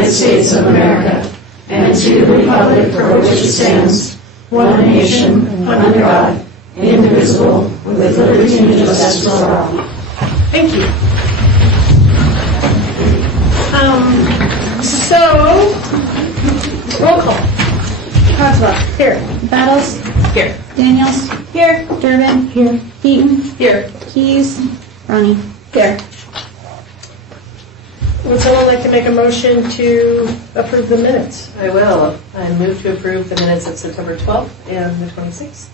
United States of America, and to the republic for which it stands, one nation, under God, indivisible, with liberty and justice for all. Thank you. Roll call. Cogswell. Here. Battles. Here. Daniels. Here. Durbin. Here. Heaton. Here. Keys. Ronnie. Here. Would someone like to make a motion to approve the minutes? I will. I move to approve the minutes of September 12th and the 26th.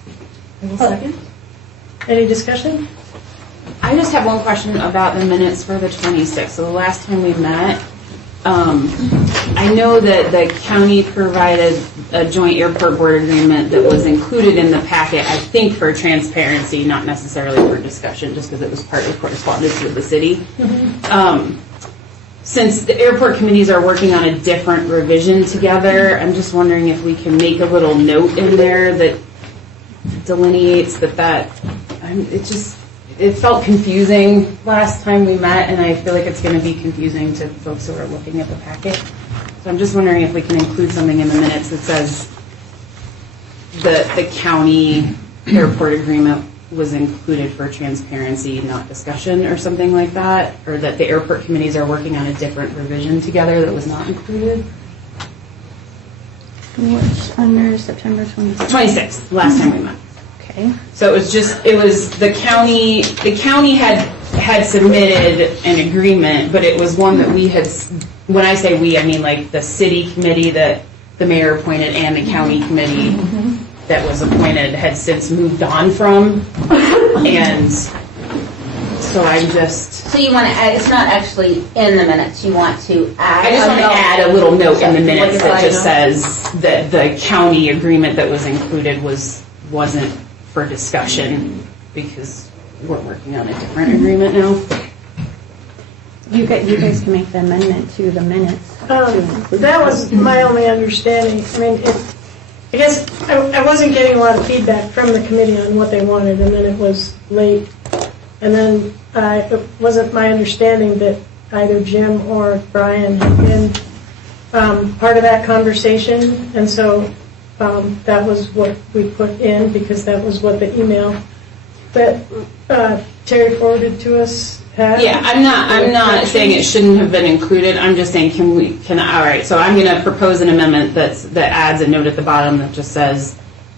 I will second. Any discussion? I just have one question about the minutes for the 26th. So the last time we met, I know that the county provided a joint airport board agreement that was included in the packet, I think for transparency, not necessarily for discussion, just because it was part of correspondence with the city. Since the airport committees are working on a different revision together, I'm just wondering if we can make a little note in there that delineates it felt confusing last time we met, and I feel like it's going to be confusing to folks who are looking at the packet. So I'm just wondering if we can include something in the minutes that says the county airport agreement was included for transparency, not discussion, or something like that, or that the airport committees are working on a different revision together that was not included. Which under September 26th. 26th, last time we met. Okay. So it was the county had submitted an agreement, but it was one that we had, when I say we, I mean like the city committee that the mayor appointed and the county committee that was appointed had since moved on from. And so I'm just... So you want to add, it's not actually in the minutes, you want to add... I just want to add a little note in the minutes that just says that the county agreement that was included wasn't for discussion because we're working on a different agreement now. You guys can make the amendment to the minutes. That was my only understanding. I mean, I guess I wasn't getting a lot of feedback from the committee on what they wanted, and then it was late. And then it wasn't my understanding that either Jim or Brian had been part of that conversation, and so that was what we put in because that was what the email that Terry forwarded to us had. Yeah, I'm not saying it shouldn't have been included. I'm just saying all right, so I'm going to propose an amendment that adds a note at the bottom that just says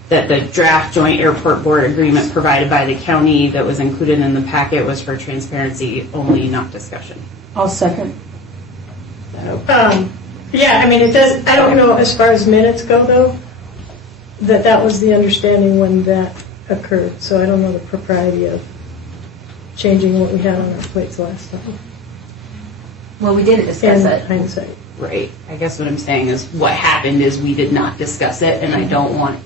that the draft joint airport board agreement provided by the county that was included in the packet was for transparency only, not discussion. I'll second. Yeah, I mean, it does. I don't know as far as minutes go, though, that was the understanding when that occurred. So I don't know the propriety of changing what we had on our plates last time. Well, we didn't discuss it. Hindsight. Right. I guess what I'm saying is what happened is we did not discuss it, and I don't want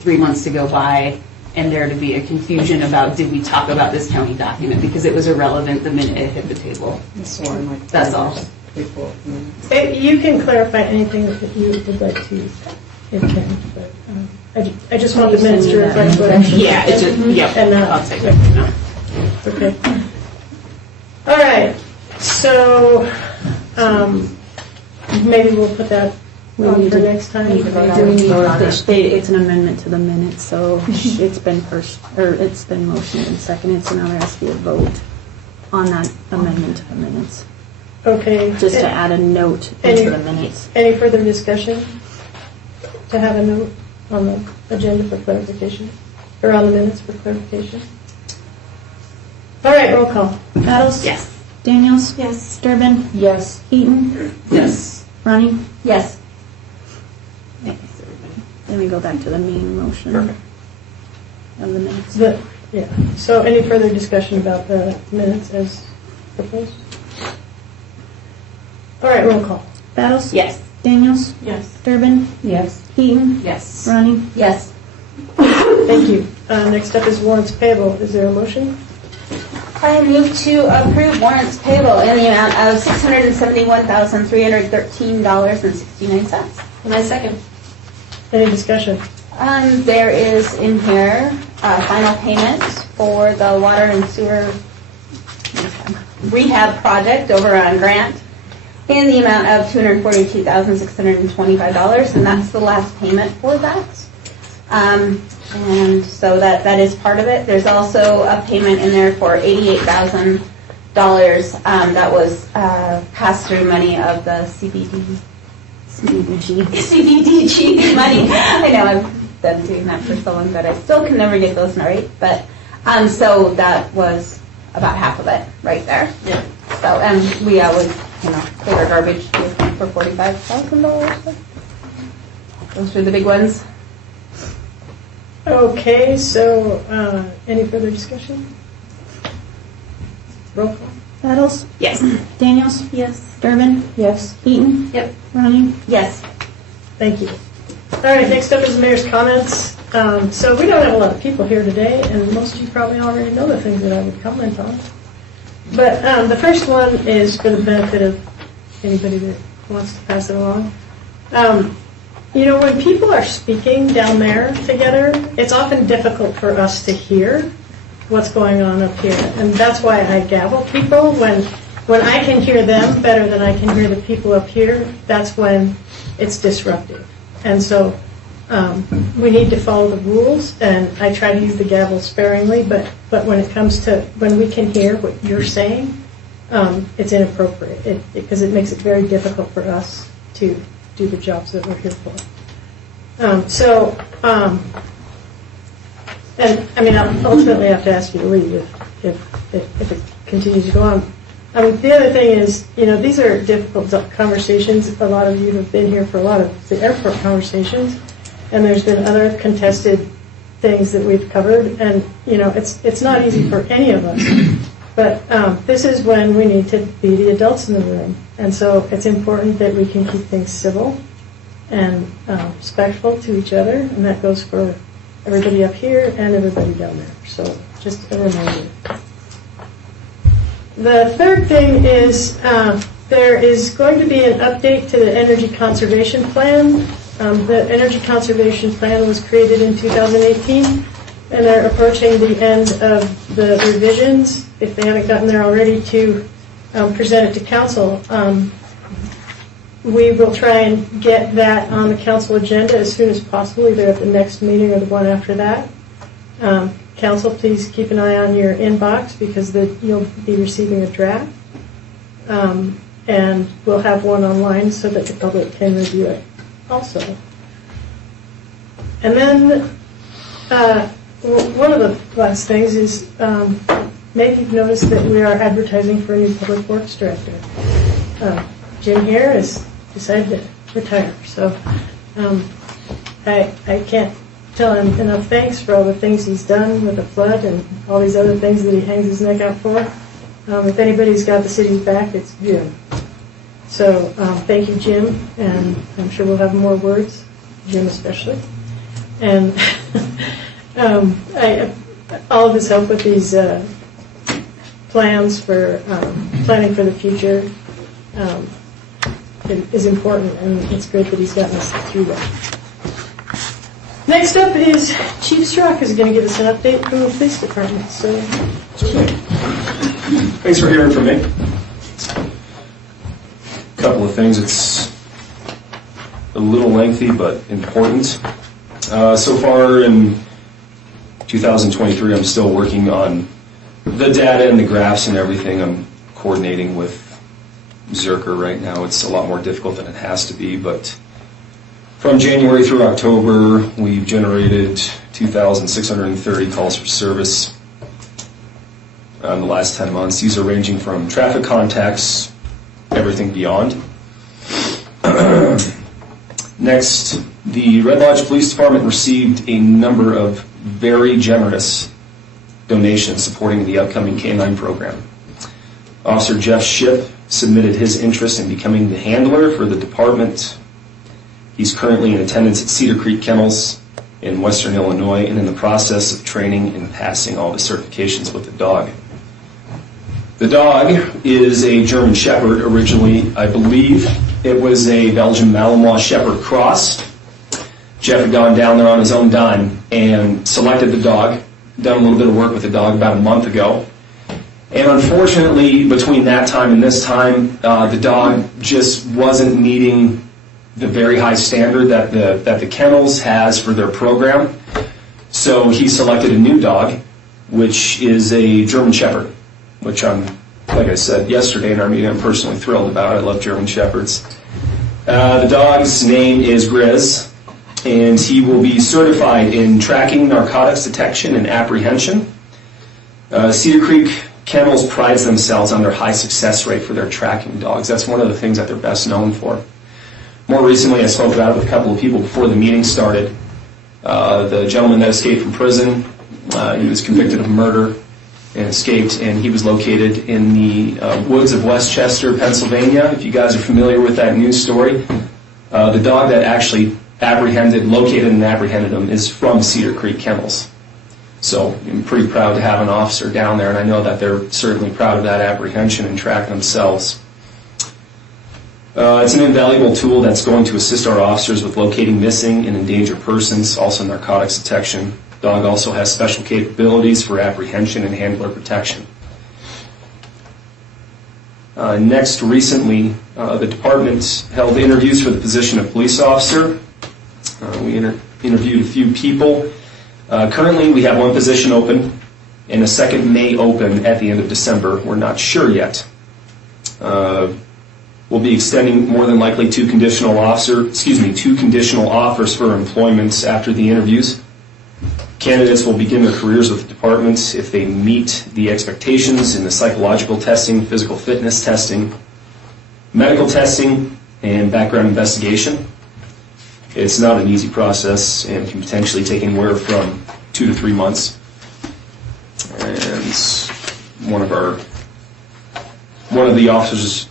3 months to go by and there to be a confusion about did we talk about this county document because it was irrelevant the minute it hit the table. That's all. You can clarify anything that you would like to intend, but I just want the minutes to reflect what actually. Yeah, it's just, yep, and I'll take it now. Okay. All right. So maybe we'll put that on for next time. It's an amendment to the minutes, so it's been motioned and seconded, so now there has to be a vote on that amendment to the minutes. Okay. Just to add a note into the minutes. Any further discussion? To have a note on the agenda for clarification? Or on the minutes for clarification? All right, roll call. Battles? Yes. Daniels? Yes. Durbin? Yes. Heaton? Yes. Ronnie? Yes. Then we go back to the main motion Perfect. of the minutes. Yeah. So any further discussion about the minutes as proposed? All right, roll call. Battles? Yes. Daniels? Yes. Durbin? Yes. Heaton? Yes. Ronnie? Yes. Thank you. Next up is warrants payable. Is there a motion? I move to approve warrants payable in the amount of $671,313.69. And I second. Any discussion? There is in here final payment for the water and sewer rehab project over on Grant. in the amount of $242,625, and that's the last payment for that. And so that is part of it. There's also a payment in there for $88,000 that was pass-through money of the CDBG money. I know I've been doing that for so long that I still can never get those right, but so that was about half of it right there. Yeah. So we always clear our garbage for $45,000. Those are the big ones. Okay, so any further discussion? Roll call. Battles? Yes. Daniels? Yes. Durbin? Yes. Eaton? Yep. Ronnie? Yes. Thank you. All right, next up is the mayor's comments. So we don't have a lot of people here today, and most of you probably already know the things that I would comment on. But the first one is for the benefit of anybody that wants to pass it along. When people are speaking down there together, it's often difficult for us to hear what's going on up here. And that's why I gavel people. When I can hear them better than I can hear the people up here, that's when it's disruptive. And so we need to follow the rules, and I try to use the gavel sparingly, but when it comes to when we can hear what you're saying, it's inappropriate because it makes it very difficult for us to do the jobs that we're here for. And I mean, I'll ultimately have to ask you to leave if it continues to go on. The other thing is, these are difficult conversations. A lot of you have been here for a lot of the airport conversations, and there's been other contested things that we've covered, and it's not easy for any of us. But this is when we need to be the adults in the room, and so it's important that we can keep things civil and respectful to each other, and that goes for everybody up here and everybody down there. So just a reminder. The third thing is there is going to be an update to the Energy Conservation Plan. The Energy Conservation Plan was created in 2018, and they're approaching the end of the revisions, if they haven't gotten there already, to present it to council. We will try and get that on the council agenda as soon as possible, either at the next meeting or the one after that. Council, please keep an eye on your inbox because you'll be receiving a draft. And we'll have one online so that the public can review it also. And then one of the last things is maybe you've noticed that we are advertising for a new public works director. Jim here has decided to retire, so I can't tell him enough thanks for all the things he's done with the flood and all these other things that he hangs his neck out for. If anybody's got the city's back, it's Jim. So thank you, Jim, and I'm sure we'll have more words, Jim especially. And all of his help with these plans for planning for the future is important, and it's great that he's gotten us through that. Next up is Chief Strzok is going to give us an update from the police department. So, thanks for hearing from me. A couple of things. It's a little lengthy but important. So far in 2023, I'm still working on the data and the graphs and everything. I'm coordinating with Zerker right now. It's a lot more difficult than it has to be, but from January through October, we've generated 2,630 calls for service in the last 10 months. These are ranging from traffic contacts, everything beyond. Next, the Red Lodge Police Department received a number of very generous donations supporting the upcoming K-9 program. Officer Jeff Shipp submitted his interest in becoming the handler for the department. He's currently in attendance at Cedar Creek Kennels in Western Illinois and in the process of training and passing all the certifications with the dog. The dog is a German Shepherd originally. I believe it was a Belgian Malinois Shepherd cross. Jeff had gone down there on his own dime and selected the dog, done a little bit of work with the dog about a month ago, And unfortunately, between that time and this time, the dog just wasn't meeting the very high standard that the kennels has for their program. So he selected a new dog, which is a German Shepherd, which like I said yesterday in our meeting, I'm personally thrilled about. I love German Shepherds. The dog's name is Grizz, and he will be certified in tracking, narcotics detection, and apprehension. Cedar Creek Kennels prides themselves on their high success rate for their tracking dogs. That's one of the things that they're best known for. More recently, I spoke about it with a couple of people before the meeting started. The gentleman that escaped from prison, he was convicted of murder and escaped, and he was located in the woods of Westchester, Pennsylvania. If you guys are familiar with that news story, the dog that actually located and apprehended him is from Cedar Creek Kennels. So I'm pretty proud to have an officer down there, and I know that they're certainly proud of that apprehension and track themselves. It's an invaluable tool that's going to assist our officers with locating missing and endangered persons, also narcotics detection. The dog also has special capabilities for apprehension and handler protection. Next, recently, the department held interviews for the position of police officer. We interviewed a few people. Currently, we have one position open, and a second may open at the end of December. We're not sure yet. We'll be extending more than likely two conditional offers for employment after the interviews. Candidates will begin their careers with the department if they meet the expectations in the psychological testing, physical fitness testing, medical testing, and background investigation. It's not an easy process and can potentially take anywhere from 2 to 3 months. And one of the offers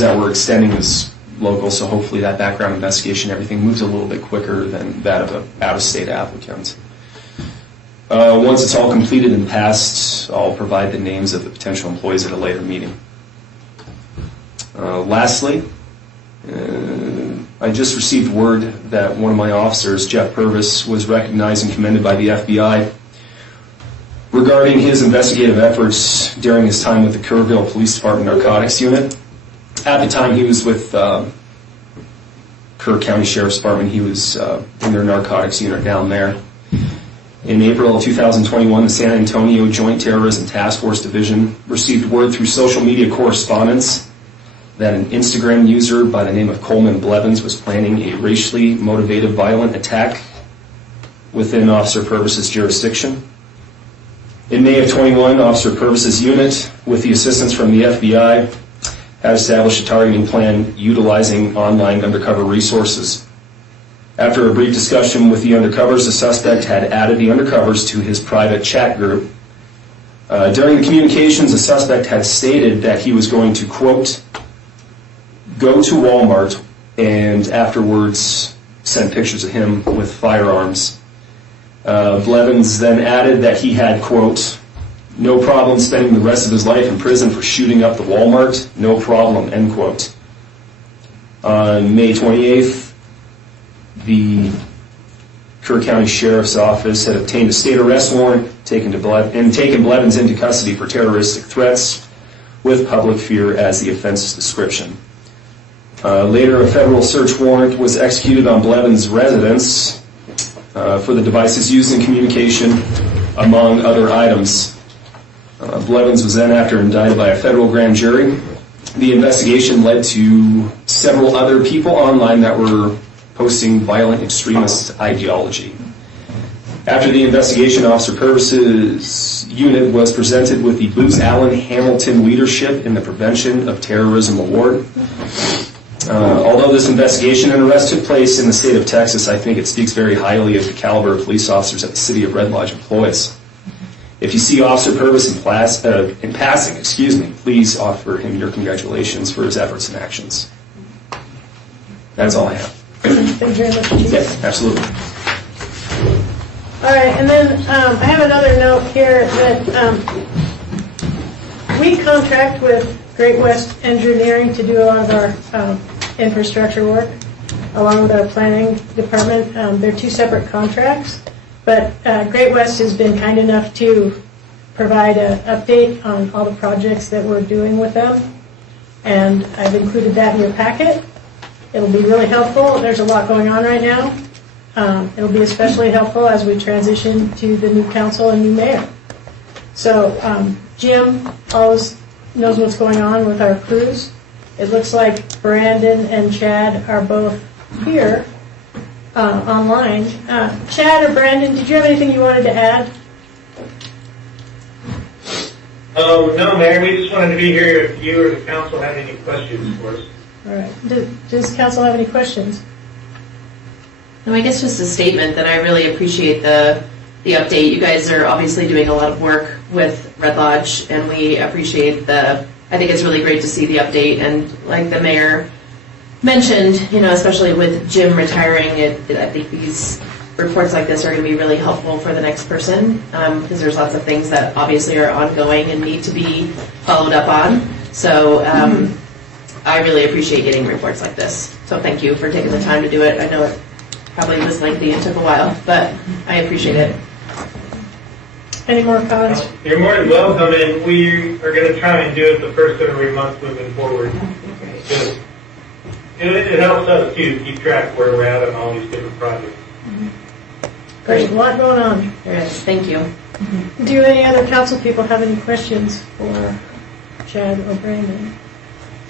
that we're extending is local, so hopefully that background investigation, everything moves a little bit quicker than that of an out-of-state applicant. Once it's all completed and passed, I'll provide the names of the potential employees at a later meeting. Lastly, I just received word that one of my officers, Jeff Purvis, was recognized and commended by the FBI regarding his investigative efforts during his time with the Kerrville Police Department Narcotics Unit. At the time he was with Kerr County Sheriff's Department, he was in their narcotics unit down there. In April of 2021, the San Antonio Joint Terrorism Task Force Division received word through social media correspondence that an Instagram user by the name of Coleman Blevins was planning a racially motivated violent attack within Officer Purvis's jurisdiction. In May of 21, Officer Purvis's unit, with the assistance from the FBI, had established a targeting plan utilizing online undercover resources. After a brief discussion with the undercovers, the suspect had added the undercovers to his private chat group. During the communications, the suspect had stated that he was going to, quote, go to Walmart, and afterwards sent pictures of him with firearms. Blevins then added that he had, quote, no problem spending the rest of his life in prison for shooting up the Walmart, no problem, end quote. On May 28th, the Kerr County Sheriff's Office had obtained a state arrest warrant and taken Blevins into custody for terroristic threats with public fear as the offense description. Later, a federal search warrant was executed on Blevins' residence for the devices used in communication, among other items. Blevins was then after indicted by a federal grand jury. The investigation led to several other people online that were posting violent extremist ideology. After the investigation, Officer Purvis's unit was presented with the Booz Allen Hamilton Leadership in the Prevention of Terrorism Award. Although this investigation and arrest took place in the state of Texas, I think it speaks very highly of the caliber of police officers that the City of Red Lodge employs. If you see Officer Purvis in passing, please offer him your congratulations for his efforts and actions. That's all I have. Thank you very much, Chief. Yeah, absolutely. All right, and then I have another note here that we contract with Great West Engineering to do a lot of our infrastructure work, along with our planning department. They're two separate contracts, but Great West has been kind enough to provide an update on all the projects that we're doing with them. And I've included that in your packet. It'll be really helpful. There's a lot going on right now. It'll be especially helpful as we transition to the new council and new mayor. So Jim always knows what's going on with our crews. It looks like Brandon and Chad are both here online. Chad or Brandon, did you have anything you wanted to add? No, Mayor, we just wanted to be here if you or the council had any questions for us. All right. Does council have any questions? No, I guess just a statement that I really appreciate the update. You guys are obviously doing a lot of work with Red Lodge, and we appreciate I think it's really great to see the update, and like the mayor mentioned, especially with Jim retiring, I think these reports like this are going to be really helpful for the next person, because there's lots of things that obviously are ongoing and need to be followed up on. So I really appreciate getting reports like this. So thank you for taking the time to do it. I know it probably was lengthy and took a while, but I appreciate it. Any more comments? You're more than welcome, and we are going to try and do it the first of every month moving forward. Just, it helps us too keep track of where we're at on all these different projects. Great, a lot going on. There is. Thank you. Do any other council people have any questions for Chad or Brandon?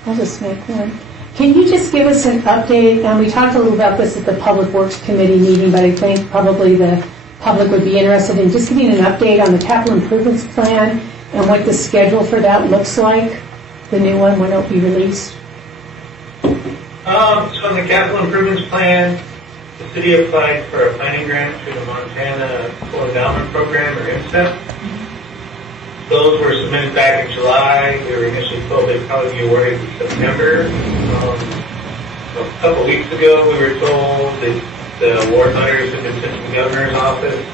I'll just make one. Can you just give us an update? We talked a little about this at the Public Works Committee meeting, but I think probably the public would be interested in just getting an update on the capital improvements plan and what the schedule for that looks like, the new one, when it'll be released. So on the capital improvements plan, the city applied for a planning grant through the Montana Full Endowment Program, or MSEP. Those were submitted back in July. We were initially told they'd probably be awarded in September. A couple weeks ago, we were told that the award letters have been sent to the governor's office.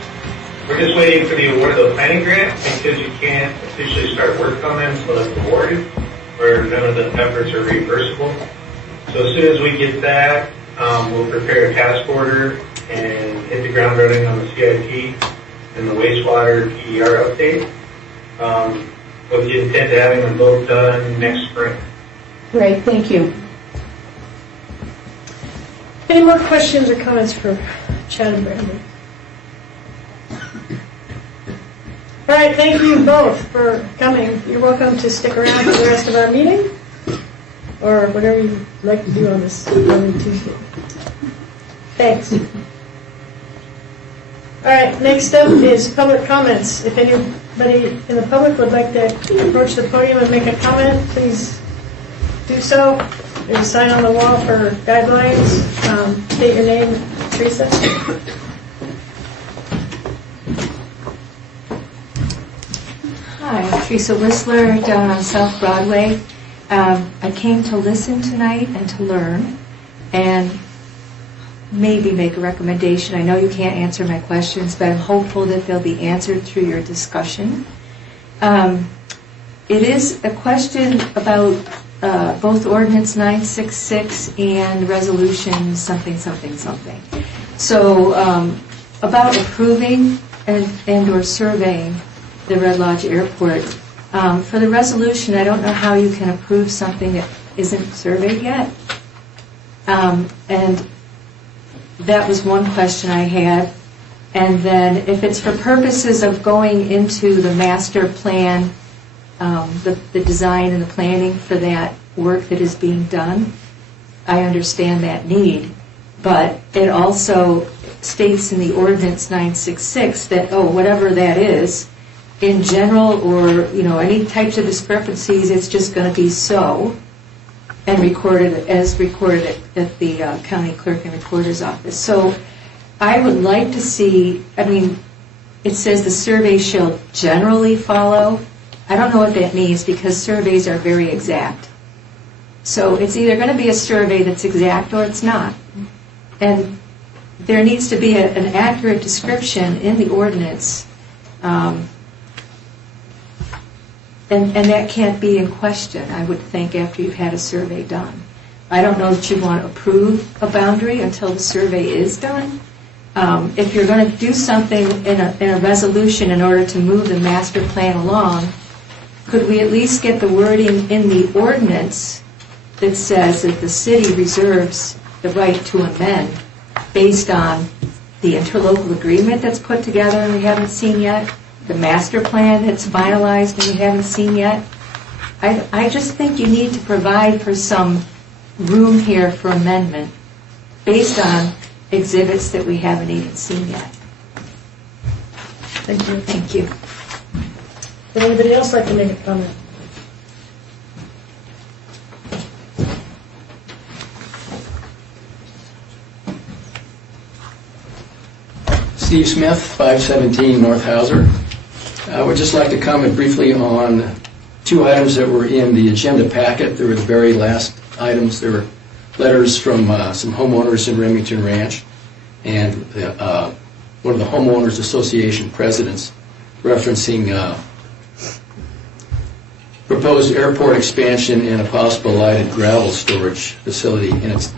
We're just waiting for the award of the planning grant, because you can't officially start work on them until it's awarded, or none of the efforts are reimbursable. So as soon as we get that, we'll prepare a task order and hit the ground running on the CIP and the wastewater PDR update, with the intent of having them both done next spring. Great, thank you. Any more questions or comments for Chad and Brandon? All right, thank you both for coming. You're welcome to stick around for the rest of our meeting, or whatever you'd like to do on this early Tuesday. Thanks. All right, next up is public comments. If anybody in the public would like to approach the podium and make a comment, please do so. There's a sign on the wall for guidelines. State your name, Teresa. Hi, Teresa Whistler, down on South Broadway. I came to listen tonight and to learn, and maybe make a recommendation. I know you can't answer my questions, but I'm hopeful that they'll be answered through your discussion. It is a question about both Ordinance 966 and Resolution something. So about approving and or surveying the Red Lodge Airport. For the resolution, I don't know how you can approve something that isn't surveyed yet. And that was one question I had. And then if it's for purposes of going into the master plan, the design and the planning for that work that is being done, I understand that need. But it also states in the Ordinance 966 that, whatever that is, in general or, any types of discrepancies, it's just going to be so, and recorded at the county clerk and recorder's office. So I would like to see, it says the survey shall generally follow. I don't know what that means, because surveys are very exact. So it's either going to be a survey that's exact or it's not. And there needs to be an accurate description in the ordinance, and that can't be in question, I would think, after you've had a survey done. I don't know that you want to approve a boundary until the survey is done, if you're going to do something in a resolution in order to move the master plan along, could we at least get the wording in the ordinance that says that the city reserves the right to amend based on the interlocal agreement that's put together and we haven't seen yet, the master plan that's finalized and we haven't seen yet? I just think you need to provide for some room here for amendment based on exhibits that we haven't even seen yet. Thank you. Thank you. Would anybody else like to make a comment? Steve Smith, 517 North Hauser. I would just like to comment briefly on two items that were in the agenda packet. They were the very last items. There were letters from some homeowners in Remington Ranch and one of the Homeowners Association presidents referencing proposed airport expansion and a possible lighted gravel storage facility. And it's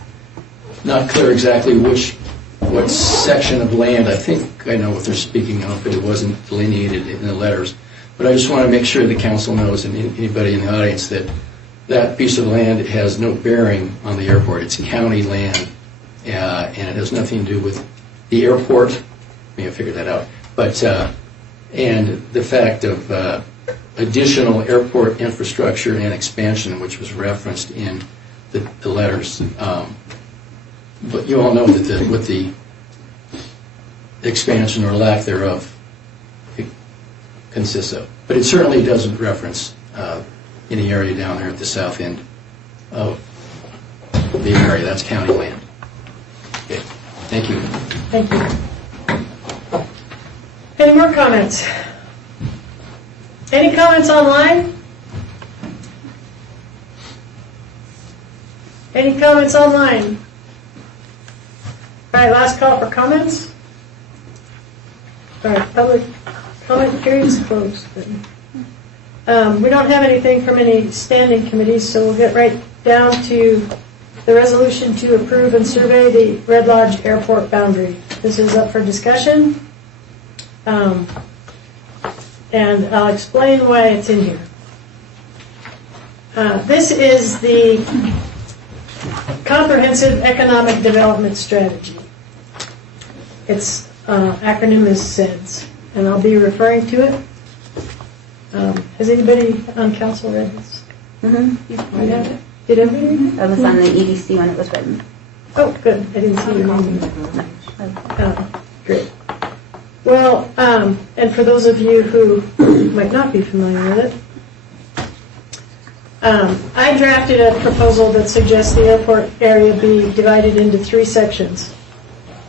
not clear exactly what section of land. I think I know what they're speaking of, but it wasn't delineated in the letters. But I just want to make sure the council knows, and anybody in the audience, that that piece of land has no bearing on the airport. It's county land, and it has nothing to do with the airport. May have figured that out. But and the fact of additional airport infrastructure and expansion, which was referenced in the letters. But you all know that what the expansion or lack thereof it consists of. But it certainly doesn't reference any area down there at the south end of the area. That's county land. Okay. Thank you. Thank you. Any more comments? Any comments online? Any comments online? All right, last call for comments. All right, public comment period is closed. We don't have anything from any standing committees, so we'll get right down to the resolution to approve and survey the Red Lodge Airport boundary. This is up for discussion, and I'll explain why it's in here. This is the Comprehensive Economic Development Strategy. Its acronym is CEDS, and I'll be referring to it. Has anybody on council read this? Mm-hmm. You have it? Did everybody read it? I was on the EDC when it was written. Oh, good. I didn't see your name. Great. Well, and for those of you who might not be familiar with it, I drafted a proposal that suggests the airport area be divided into 3 sections.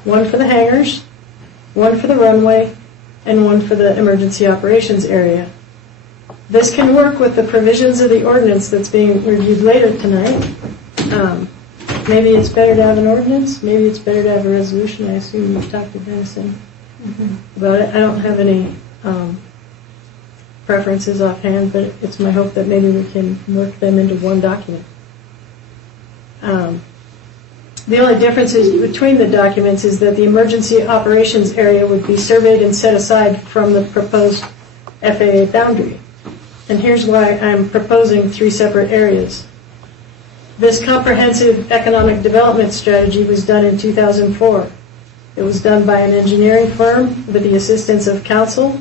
One for the hangars, one for the runway, and one for the emergency operations area. This can work with the provisions of the ordinance that's being reviewed later tonight. Maybe it's better to have an ordinance, maybe it's better to have a resolution. I assume you've talked to Denison about it. I don't have any preferences offhand, but it's my hope that maybe we can work them into one document. The only difference between the documents is that the emergency operations area would be surveyed and set aside from the proposed FAA boundary. And here's why I'm proposing 3 separate areas. This comprehensive economic development strategy was done in 2004. It was done by an engineering firm with the assistance of council,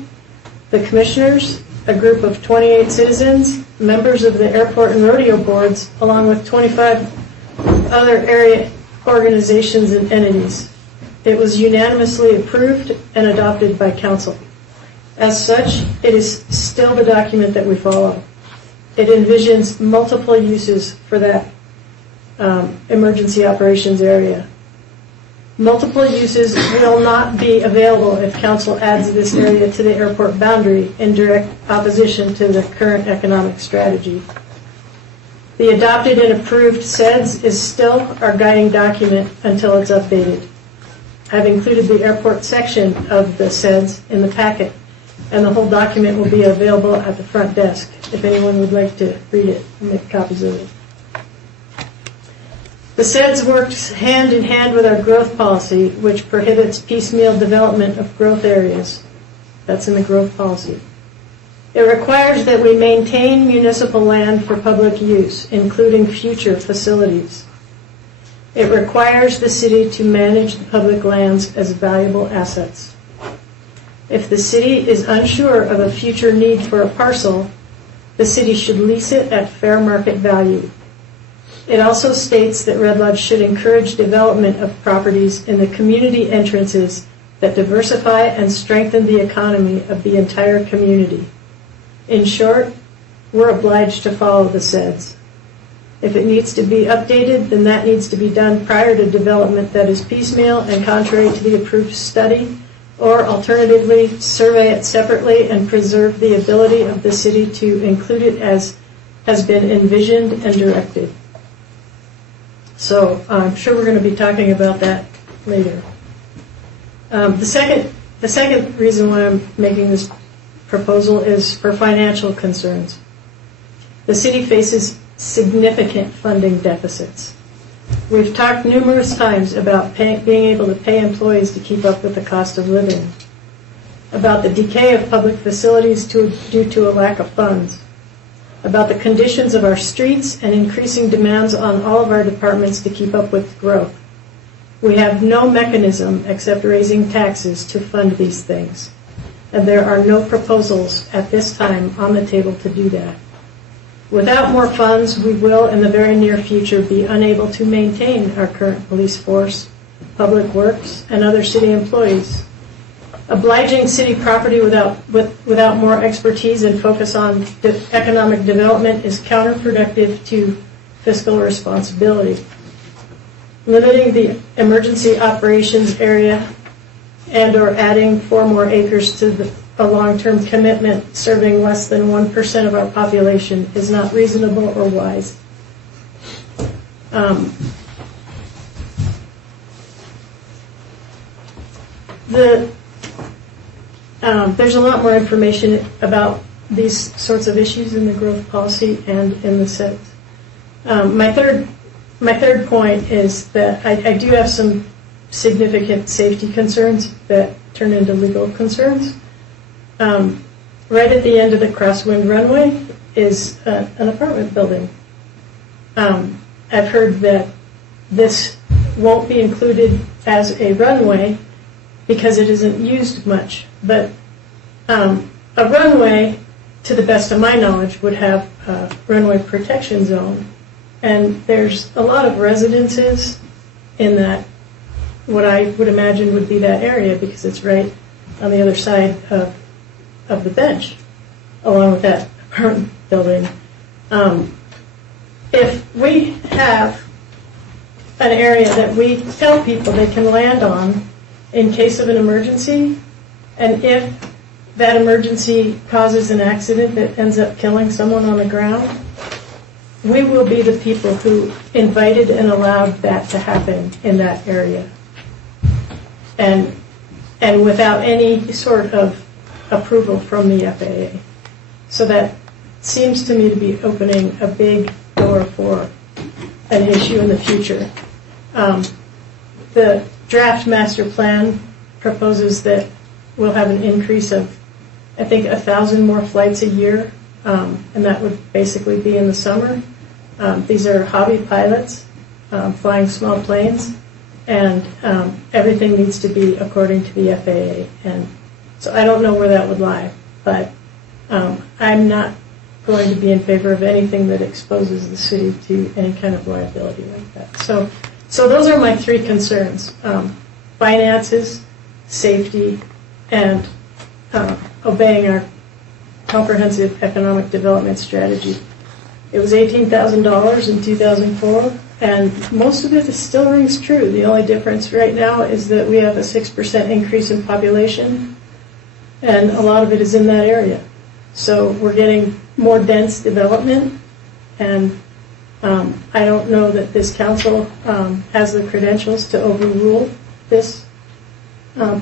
the commissioners, a group of 28 citizens, members of the airport and rodeo boards, along with 25 other area organizations and entities. It was unanimously approved and adopted by council. As such, it is still the document that we follow. It envisions multiple uses for that emergency operations area. Multiple uses will not be available if council adds this area to the airport boundary in direct opposition to the current economic strategy. The adopted and approved CEDS is still our guiding document until it's updated. I've included the airport section of the CEDS in the packet, and the whole document will be available at the front desk if anyone would like to read it and make copies of it. The SEDS works hand in hand with our growth policy, which prohibits piecemeal development of growth areas. That's in the growth policy. It requires that we maintain municipal land for public use, including future facilities. It requires the city to manage the public lands as valuable assets. If the city is unsure of a future need for a parcel, the city should lease it at fair market value. It also states that Red Lodge should encourage development of properties in the community entrances that diversify and strengthen the economy of the entire community. In short, we're obliged to follow the SEDS. If it needs to be updated, then that needs to be done prior to development that is piecemeal and contrary to the approved study, or alternatively, survey it separately and preserve the ability of the city to include it as has been envisioned and directed. So I'm sure we're going to be talking about that later. The second reason why I'm making this proposal is for financial concerns. The city faces significant funding deficits. We've talked numerous times about being able to pay employees to keep up with the cost of living, about the decay of public facilities due to a lack of funds, about the conditions of our streets and increasing demands on all of our departments to keep up with growth. We have no mechanism except raising taxes to fund these things, and there are no proposals at this time on the table to do that. Without more funds, we will, in the very near future, be unable to maintain our current police force, public works, and other city employees. Obliging city property without more expertise and focus on economic development is counterproductive to fiscal responsibility. Limiting the emergency operations area and/or adding 4 more acres to a long-term commitment serving less than 1% of our population is not reasonable or wise. There's a lot more information about these sorts of issues in the growth policy and in the SEDS. My third point is that I do have some significant safety concerns that turn into legal concerns. Right at the end of the crosswind runway is an apartment building. I've heard that this won't be included as a runway because it isn't used much, but a runway, to the best of my knowledge, would have a runway protection zone, and there's a lot of residences in that, what I would imagine would be that area, because it's right on the other side of the bench, along with that apartment building. If we have an area that we tell people they can land on in case of an emergency, and if that emergency causes an accident that ends up killing someone on the ground, we will be the people who invited and allowed that to happen in that area. And without any sort of approval from the FAA. So that seems to me to be opening a big door for an issue in the future. The draft master plan proposes that we'll have an increase of, I think, 1,000 more flights a year, and that would basically be in the summer. These are hobby pilots flying small planes, and everything needs to be according to the FAA. And so I don't know where that would lie, but I'm not going to be in favor of anything that exposes the city to any kind of liability like that. So those are my 3 concerns: finances, safety, and obeying our comprehensive economic development strategy. It was $18,000 in 2004, and most of it still rings true. The only difference right now is that we have a 6% increase in population, and a lot of it is in that area. So we're getting more dense development, and I don't know that this council has the credentials to overrule this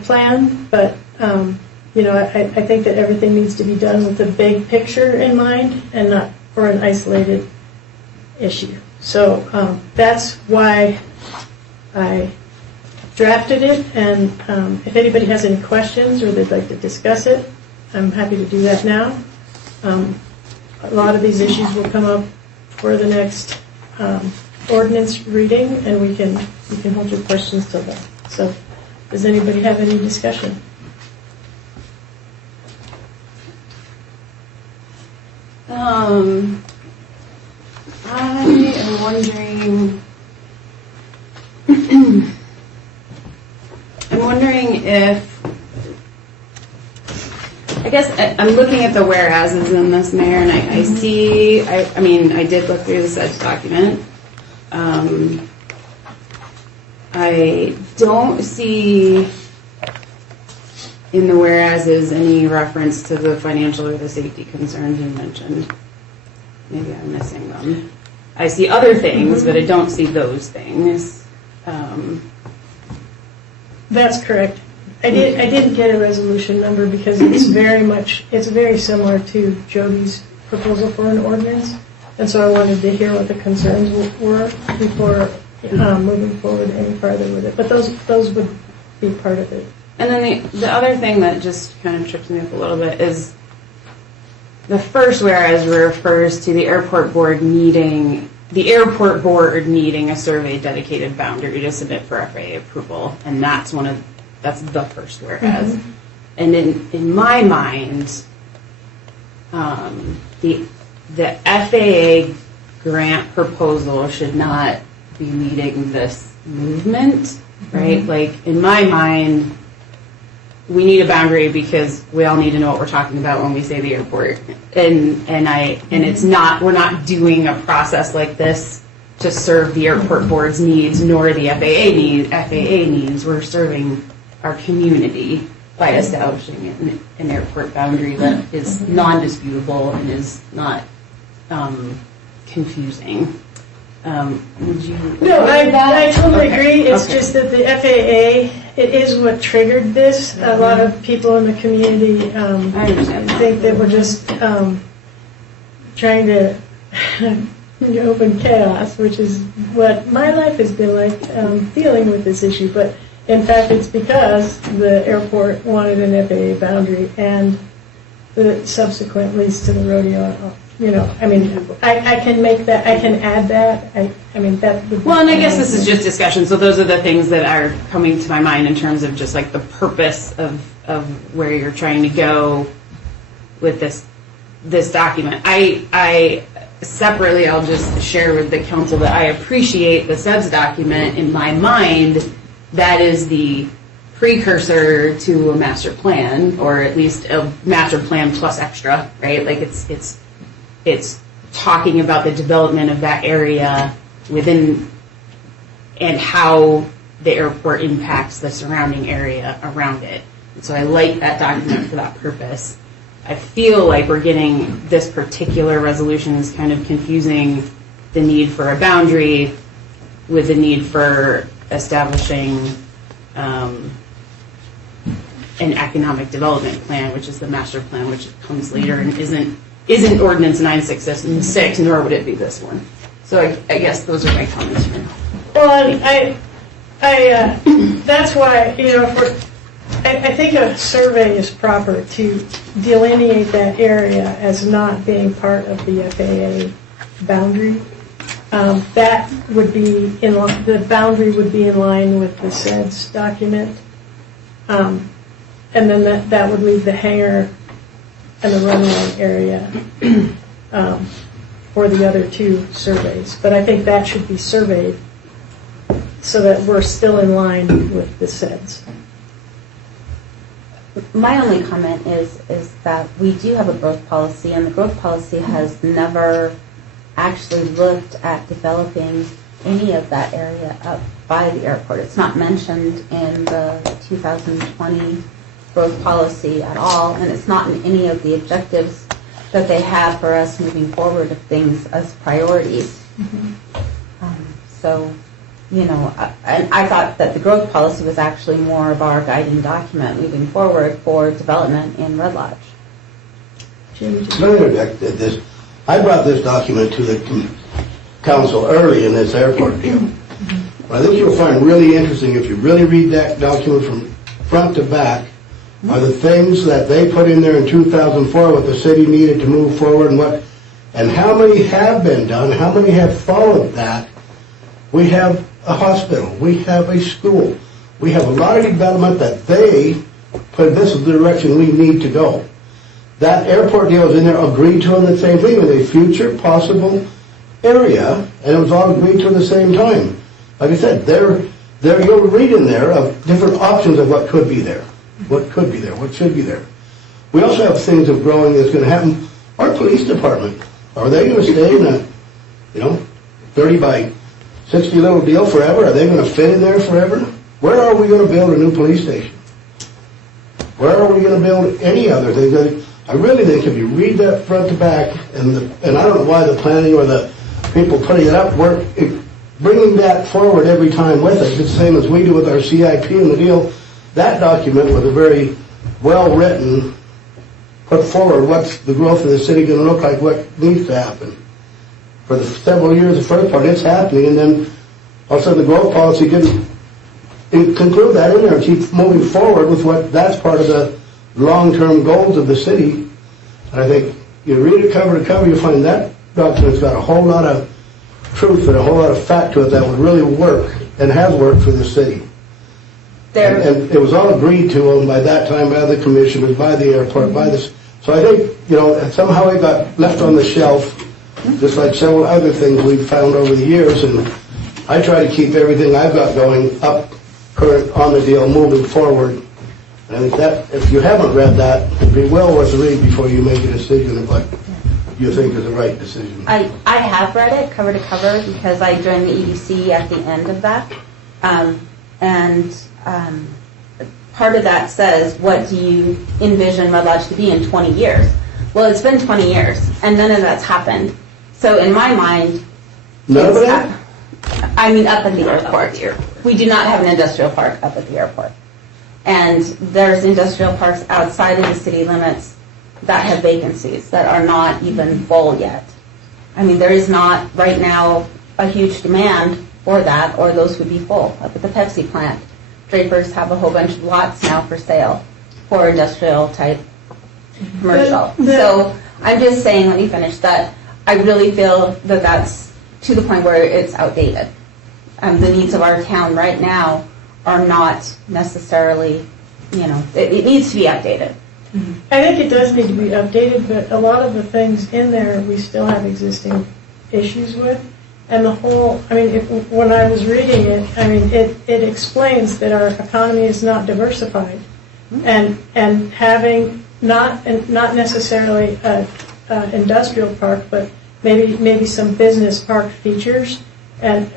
plan, but I think that everything needs to be done with the big picture in mind and not for an isolated issue. So that's why I drafted it, and if anybody has any questions or they'd like to discuss it, I'm happy to do that now. A lot of these issues will come up for the next ordinance reading, and we can hold your questions till then. So does anybody have any discussion? I am wondering. I'm wondering if. I guess I'm looking at the whereases in this, Mayor, and I see. I mean, I did look through the SEDS document. I don't see in the whereases any reference to the financial or the safety concerns you mentioned. Maybe I'm missing them. I see other things, but I don't see those things. That's correct. I didn't get a resolution number because it's very similar to Jody's proposal for an ordinance, and so I wanted to hear what the concerns were before moving forward any farther with it. But those would be part of it. And then the other thing that just kind of trips me up a little bit is the first whereas refers to the airport board needing a survey dedicated boundary to submit for FAA approval, and that's the first whereas. Mm-hmm. And in my mind, the FAA grant proposal should not be leading this movement, right? Mm-hmm. Like in my mind, we need a boundary because we all need to know what we're talking about when we say the airport. And it's not, we're not doing a process like this to serve the airport board's needs nor the FAA needs. We're serving our community by establishing an airport boundary that is non-disputable and is not confusing. Would you? No, I totally agree. It's just that the FAA, it is what triggered this. A lot of people in the community think that we're just trying to open chaos, which is what my life has been like dealing with this issue. But in fact, it's because the airport wanted an FAA boundary and the subsequent lease to the rodeo. I can make that, I can add that. That would be. Well, and I guess this is just discussion, so those are the things that are coming to my mind in terms of just like the purpose of where you're trying to go with this document. I separately, I'll just share with the council that I appreciate the SEDS document. In my mind, that is the precursor to a master plan, or at least a master plan plus extra, right? Like it's talking about the development of that area within and how the airport impacts the surrounding area around it. And so I like that document for that purpose. I feel like we're getting this particular resolution is kind of confusing the need for a boundary with the need for establishing an economic development plan, which is the master plan, which comes later and isn't Ordinance 966, nor would it be this one. So I guess those are my comments here. Well, that's why, I think a survey is proper to delineate that area as not being part of the FAA boundary. That would be the boundary would be in line with the SEDS document. And then that would leave the hangar and the runway area for the other two surveys. But I think that should be surveyed so that we're still in line with the SEDS. My only comment is that we do have a growth policy, and the growth policy has never actually looked at developing any of that area up by the airport. It's not mentioned in the 2020 growth policy at all, and it's not in any of the objectives that they have for us moving forward of things as priorities. Mm-hmm. I thought that the growth policy was actually more of our guiding document moving forward for development in Red Lodge. Can I interject this? I brought this document to council early in this airport deal. What I think you'll find really interesting, if you really read that document from front to back, are the things that they put in there in 2004, what the city needed to move forward, and how many have been done, how many have followed that. We have a hospital, we have a school, we have a lot of development that they put, this is the direction we need to go. That airport deal is in there, agreed to on the same thing, with a future possible area, and it was all agreed to at the same time. Like I said, you'll read in there of different options of what could be there, what could be there, what should be there. We also have things of growing that's going to happen. Our police department, are they going to stay in a, 30 by 60 little deal forever? Are they going to fit in there forever? Where are we going to build a new police station? Where are we going to build any other thing? I really think if you read that front to back, and I don't know why the planning or the people putting it up bringing that forward every time with us, it's the same as we do with our CIP and the deal. That document was a very well-written, put forward what's the growth of the city going to look like, what needs to happen. For the several years, the first part, it's happening, and then all of a sudden the growth policy didn't conclude that in there and keep moving forward with that's part of the long-term goals of the city. And I think you read it cover to cover, you'll find that document's got a whole lot of truth and a whole lot of fact to it that would really work and has worked for the city. And it was all agreed to by that time by the commissioners, by the airport, by this. So I think, somehow it got left on the shelf, just like several other things we've found over the years. And I try to keep everything I've got going up current on the deal, moving forward. And I think that, if you haven't read that, it'd be well worth a read before you make a decision of what you think is the right decision. I have read it cover to cover because I joined the EDC at the end of that. Part of that says, what do you envision Red Lodge to be in 20 years? Well, it's been 20 years, and none of that's happened. So in my mind, none of that? Up at the airport. We do not have an industrial park up at the airport. And there's industrial parks outside of the city limits that have vacancies that are not even full yet. There is not right now a huge demand for that, or those would be full. Up at the Pepsi plant, Drapers have a whole bunch of lots now for sale for industrial type commercial. So I'm just saying, let me finish that. I really feel that that's to the point where it's outdated. The needs of our town right now are not necessarily, it needs to be updated. I think it does need to be updated, but a lot of the things in there we still have existing issues with. And the whole, when I was reading it, it explains that our economy is not diversified. And having not necessarily an industrial park, but maybe some business park features, and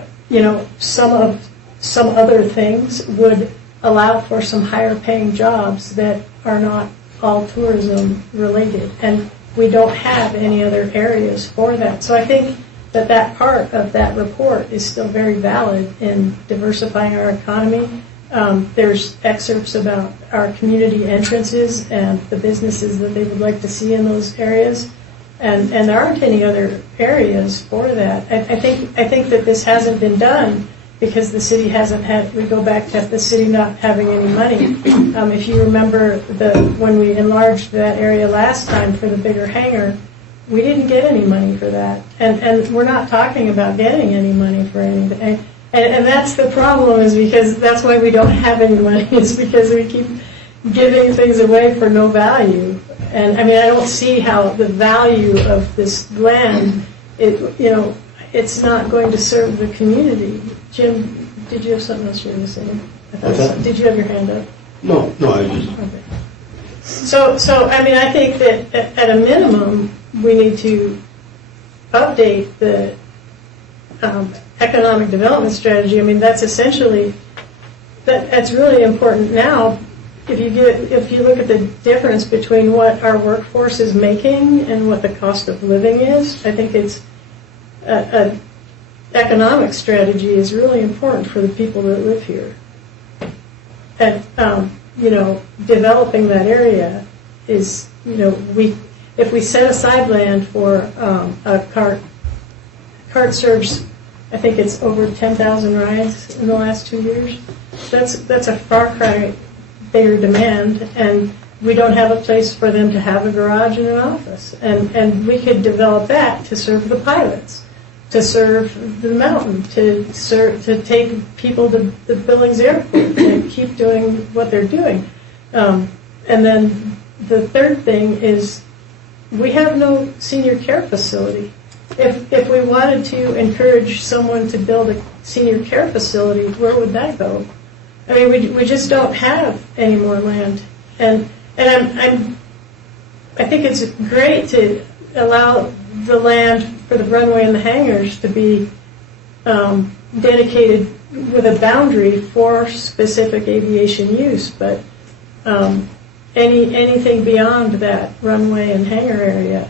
some other things would allow for some higher paying jobs that are not all tourism related, and we don't have any other areas for that. So I think that part of that report is still very valid in diversifying our economy. There's excerpts about our community entrances and the businesses that they would like to see in those areas, and there aren't any other areas for that. I think that this hasn't been done because the city hasn't had. We go back to the city not having any money. If you remember when we enlarged that area last time for the bigger hangar, we didn't get any money for that, and we're not talking about getting any money for anything. And that's the problem, is because that's why we don't have any money, is because we keep giving things away for no value. And I don't see how the value of this land, it's not going to serve the community. Jim, did you have something else you were going to say? Did you have your hand up? No, I just... Okay. So I think that at a minimum, we need to update the economic development strategy. That's essentially, that's really important now. If you look at the difference between what our workforce is making and what the cost of living is, I think it's an economic strategy is really important for the people that live here. And developing that area is, if we set aside land for a car part serves, I think it's over 10,000 rides in the last 2 years. That's a far cry bigger demand, and we don't have a place for them to have a garage and an office. And we could develop that to serve the pilots, to serve the mountain, to take people to the Billings Airport, to keep doing what they're doing. And then the third thing is we have no senior care facility. If we wanted to encourage someone to build a senior care facility, where would that go? I mean, we just don't have any more land. And I think it's great to allow the land for the runway and the hangars to be dedicated with a boundary for specific aviation use, but anything beyond that runway and hangar area,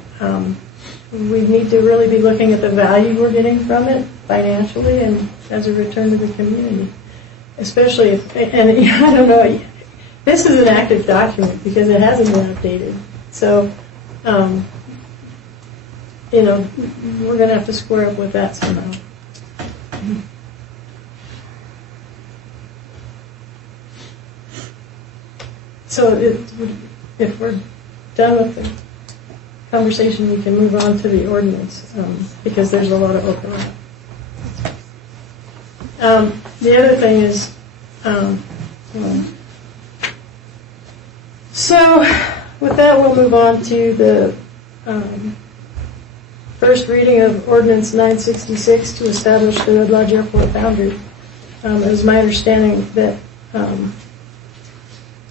we need to really be looking at the value we're getting from it financially and as a return to the community. Especially if, and I don't know, this is an active document because it hasn't been updated. So, we're going to have to square up with that somehow. So if we're done with the conversation, we can move on to the ordinance because there's a lot of overlap. The other thing is, so with that, we'll move on to the first reading of Ordinance 966 to establish the Red Lodge Airport boundary. It was my understanding that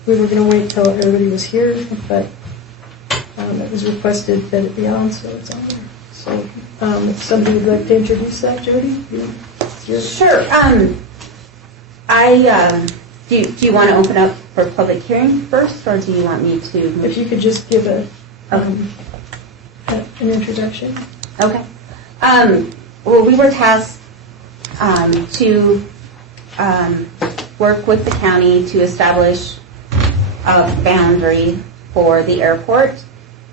we were going to wait till everybody was here, but it was requested that it be on, so it's on there. So if somebody would like to introduce that, Jody? Sure. Do you want to open up for public hearing first, or do you want me to? If you could just give an introduction. Okay. Well, we were tasked to work with the county to establish a boundary for the airport,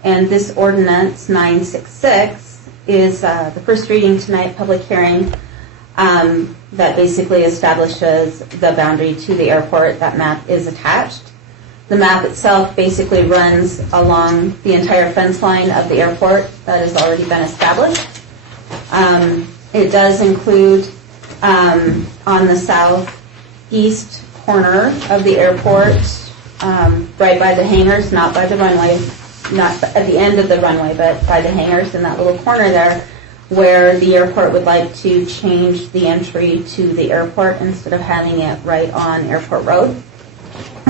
and this ordinance 966 is the first reading tonight, public hearing. That basically establishes the boundary to the airport. That map is attached. The map itself basically runs along the entire fence line of the airport that has already been established. It does include on the southeast corner of the airport, right by the hangars, not by the runway, not at the end of the runway, but by the hangars in that little corner there, where the airport would like to change the entry to the airport instead of having it right on Airport Road.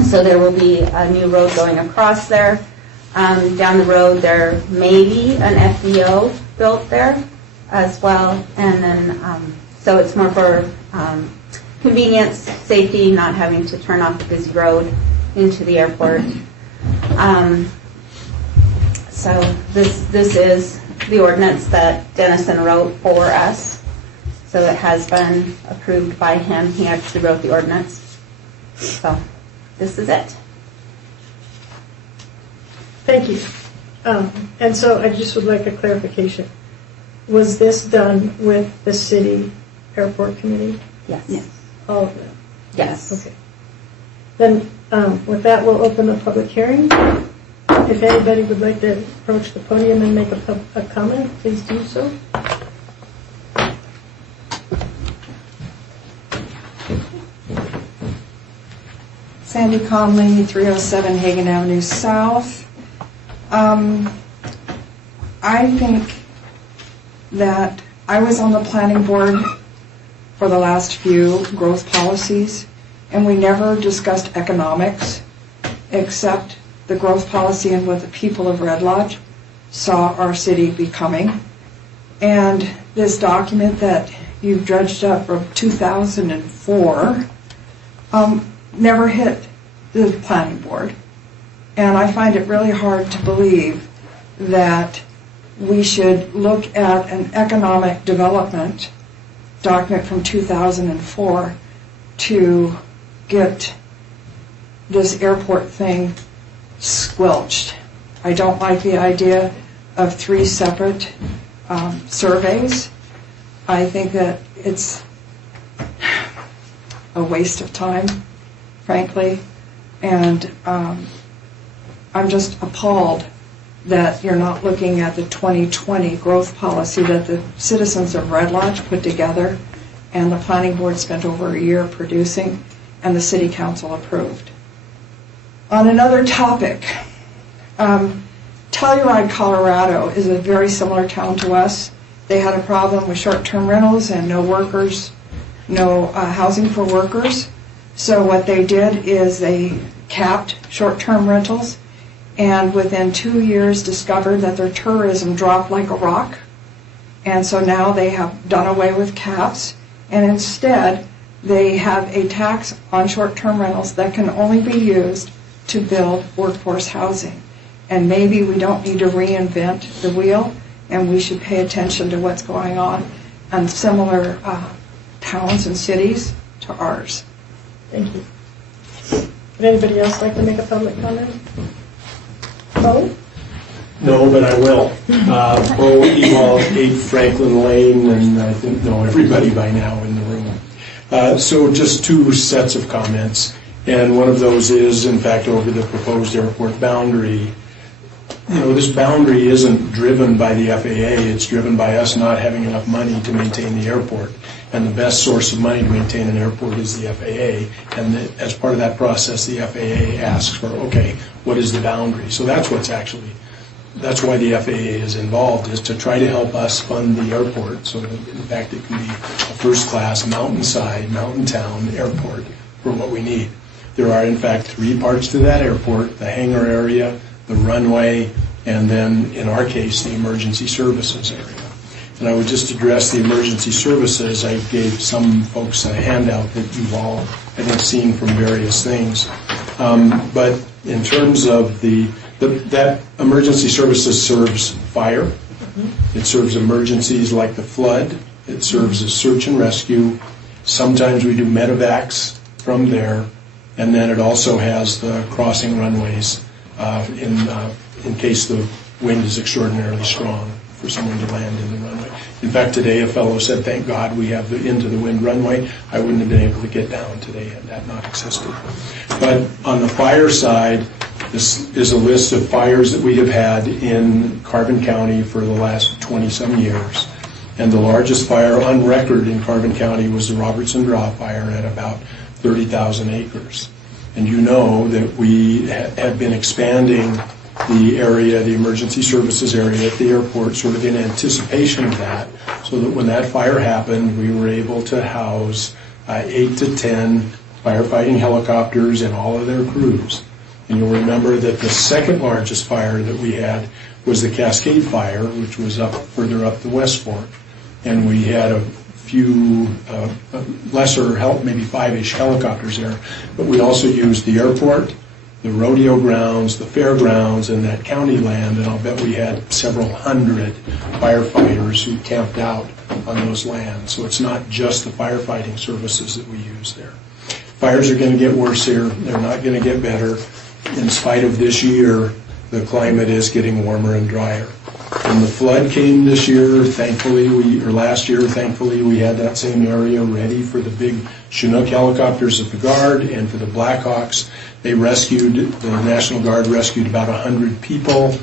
So there will be a new road going across there. Down the road there may be an FBO built there as well. And then, so it's more for convenience, safety, not having to turn off the busy road into the airport. So this is the ordinance that Dennison wrote for us. So it has been approved by him. He actually wrote the ordinance. So this is it. Thank you. And so I just would like a clarification. Was this done with the city airport committee? Yes. All of them? Yes. Okay. Then with that, we'll open the public hearing. If anybody would like to approach the podium and make a comment, please do so. Sandy Conley, 307 Hagen Avenue South. I think that I was on the planning board for the last few growth policies, and we never discussed economics except the growth policy and what the people of Red Lodge saw our city becoming. And this document that you've dredged up from 2004 never hit the planning board. And I find it really hard to believe that we should look at an economic development document from 2004 to get this airport thing squelched. I don't like the idea of 3 separate surveys. I think that it's a waste of time, frankly, and I'm just appalled that you're not looking at the 2020 growth policy that the citizens of Red Lodge put together and the planning board spent over a year producing and the city council approved. On another topic, Telluride, Colorado is a very similar town to us. They had a problem with short-term rentals and no workers, no housing for workers. So what they did is they capped short-term rentals, and within 2 years discovered that their tourism dropped like a rock. And so now they have done away with caps, and instead they have a tax on short-term rentals that can only be used to build workforce housing. And maybe we don't need to reinvent the wheel, and we should pay attention to what's going on in similar towns and cities to ours. Thank you. Would anybody else like to make a public comment? Bo? No, but I will. Bo Ewald, 8 Franklin Lane, and I think know everybody by now in the room. So just 2 sets of comments, and one of those is, in fact, over the proposed airport boundary. You know, this boundary isn't driven by the FAA, it's driven by us not having enough money to maintain the airport. And the best source of money to maintain an airport is the FAA. And as part of that process, the FAA asks for, okay, what is the boundary? So that's why the FAA is involved, is to try to help us fund the airport so that, in fact, it can be a first-class mountainside, mountain town airport for what we need. There are, in fact, 3 parts to that airport: the hangar area, the runway, and then, in our case, the emergency services area. And I would just address the emergency services. I gave some folks a handout that you've all, I think, seen from various things. But in terms of that emergency services serves fire. It serves emergencies like the flood. It serves as search and rescue. Sometimes we do medevacs from there. And then it also has the crossing runways in case the wind is extraordinarily strong for someone to land in the runway. In fact, today a fellow said, thank God we have the into the wind runway. I wouldn't have been able to get down today had that not existed. But on the fire side, this is a list of fires that we have had in Carbon County for the last 20-some years. And the largest fire on record in Carbon County was the Robertson Draw fire at about 30,000 acres. And you know that we have been expanding the area, the emergency services area at the airport, sort of in anticipation of that, so that when that fire happened, we were able to house 8 to 10 firefighting helicopters and all of their crews. And you'll remember that the second largest fire that we had was the Cascade Fire, which was further up the West Fork. And we had a few lesser, maybe 5-ish helicopters there. But we also used the airport, the rodeo grounds, the fairgrounds, and that county land, and I'll bet we had several hundred firefighters who camped out on those lands. So it's not just the firefighting services that we use there. Fires are going to get worse here. They're not going to get better. In spite of this year, the climate is getting warmer and drier. When the flood came this year, last year, thankfully, we had that same area ready for the big Chinook helicopters of the Guard and for the Blackhawks. The National Guard rescued about 100 people,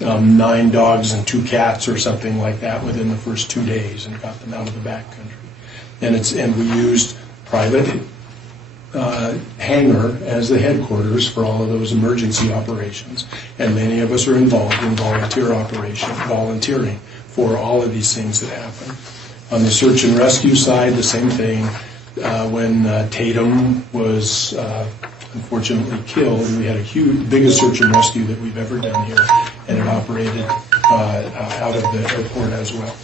9 dogs and 2 cats or something like that within the first 2 days, and got them out of the backcountry. And we used private hangar as the headquarters for all of those emergency operations. And many of us are involved in volunteering for all of these things that happen. On the search and rescue side, the same thing. When Tatum was unfortunately killed, we had biggest search and rescue that we've ever done here, and it operated out of the airport as well.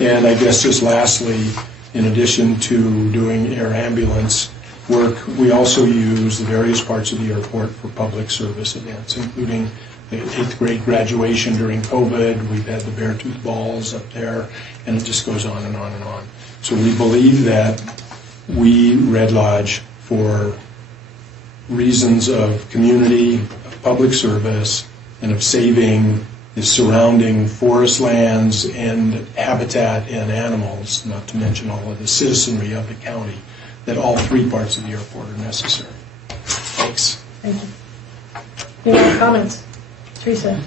And I guess just lastly, in addition to doing air ambulance work, we also use the various parts of the airport for public service events, including the 8th grade graduation during COVID. We've had the Beartooth Balls up there, and it just goes on and on and on. So we believe that we, Red Lodge, for reasons of community, of public service, and of saving the surrounding forest lands and habitat and animals, not to mention all of the citizenry of the county, that all three parts of the airport are necessary. Thanks. Thank you. Any more comments? Teresa?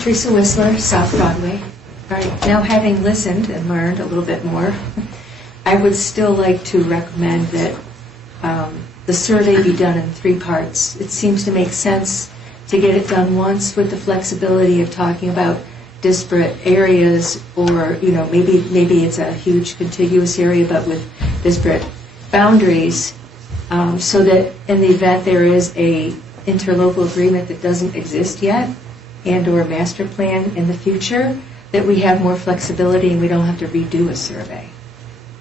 Teresa Whistler, South Broadway. All right, now having listened and learned a little bit more, I would still like to recommend that the survey be done in three parts. It seems to make sense to get it done once with the flexibility of talking about disparate areas, or maybe it's a huge contiguous area but with disparate boundaries, so that in the event there is a interlocal agreement that doesn't exist yet and or a master plan in the future, that we have more flexibility and we don't have to redo a survey.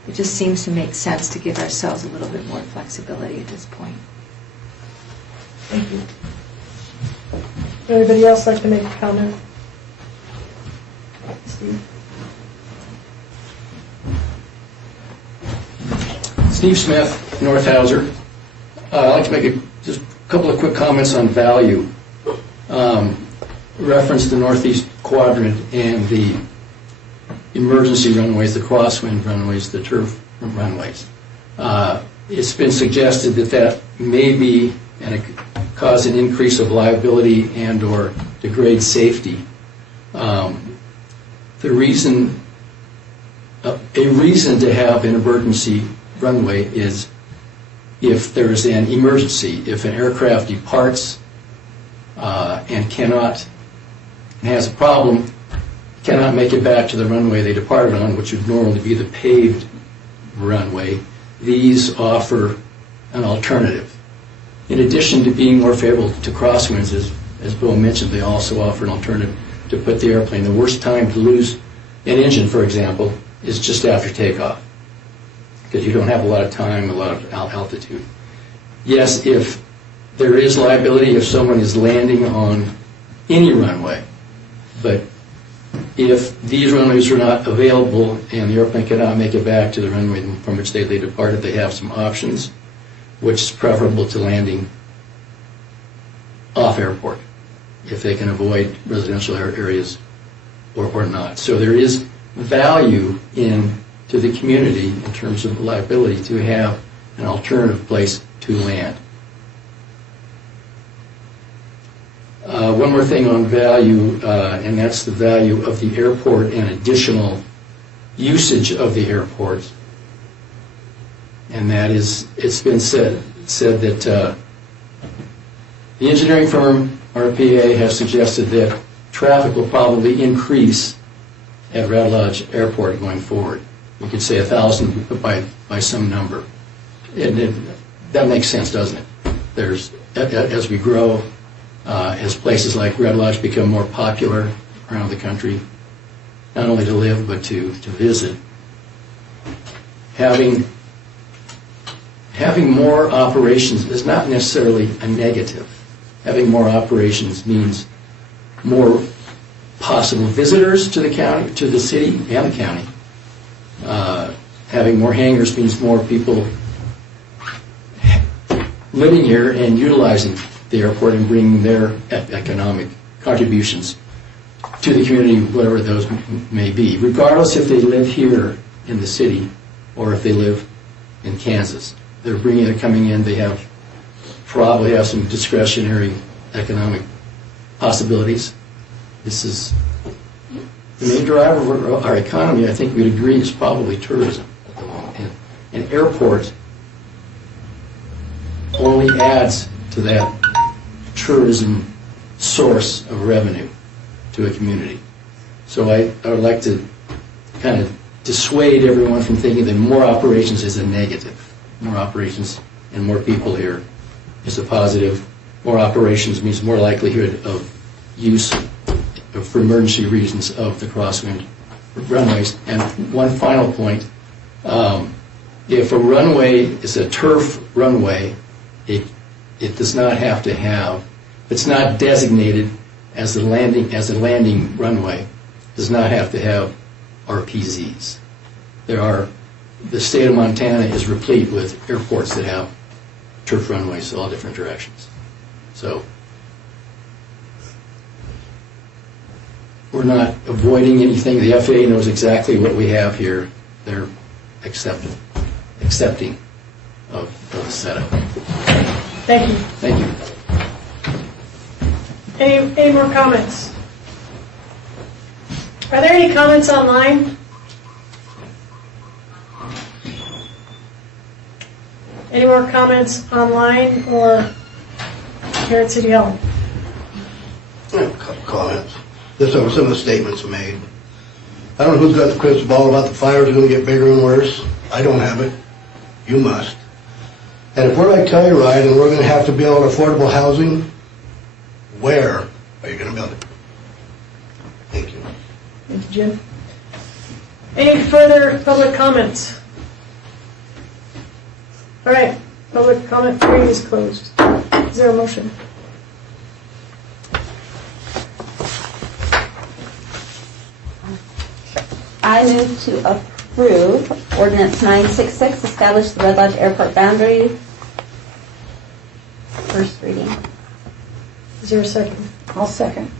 It just seems to make sense to give ourselves a little bit more flexibility at this point. Thank you. Anybody else like to make a comment? Steve? Steve Smith, North Hauser. I'd like to make just a couple of quick comments on value. Reference the northeast quadrant and the emergency runways, the crosswind runways, the turf runways. It's been suggested that may be and it could cause an increase of liability and or degrade safety. A reason to have an emergency runway is if there is an emergency, if an aircraft departs and has a problem, cannot make it back to the runway they departed on, which would normally be the paved runway. These offer an alternative. In addition to being more favorable to crosswinds, as Bill mentioned, they also offer an alternative to put the airplane. The worst time to lose an engine, for example, is just after takeoff, because you don't have a lot of time, a lot of altitude. Yes, if there is liability if someone is landing on any runway, but if these runways are not available and the airplane cannot make it back to the runway from which they departed, they have some options, which is preferable to landing off airport if they can avoid residential areas or not. So there is value to the community in terms of liability to have an alternative place to land. One more thing on value, and that's the value of the airport and additional usage of the airport. And that is, it's been said that the engineering firm, RPA, has suggested that traffic will probably increase at Red Lodge Airport going forward. You could say 1,000 by some number. And that makes sense, doesn't it? As we grow, as places like Red Lodge become more popular around the country, not only to live but to visit, having more operations is not necessarily a negative. Having more operations means more possible visitors to the county, to the city and the county. Having more hangars means more people living here and utilizing the airport and bringing their economic contributions to the community, whatever those may be, regardless if they live here in the city or if they live in Kansas. They're coming in, they probably have some discretionary economic possibilities. This is the main driver of our economy. I think we'd agree is probably tourism. An airport only adds to that tourism source of revenue to a community. So I would like to kind of dissuade everyone from thinking that more operations is a negative. More operations and more people here is a positive. More operations means more likelihood of use for emergency reasons of the crosswind runways. And one final point, if a runway is a turf runway, it does not have to have, it's not designated as the landing runway, does not have to have RPZs. The state of Montana is replete with airports that have turf runways, all different directions. So we're not avoiding anything. The FAA knows exactly what we have here. They're accepting of the setup. Thank you. Thank you. Any more comments? Are there any comments online? Any more comments online or here at City Hall? I have a couple comments. Just over some of the statements made. I don't know who's got the crystal ball about the fires are going to get bigger and worse. I don't have it. You must. And if we're like Telluride and we're going to have to build affordable housing, where are you going to build it? Thank you. Thank you, Jim. Any further public comments? All right, public comment period is closed. Is there a motion? I move to approve ordinance 966, establish the Red Lodge Airport boundary. First reading. Is there a second? I'll second.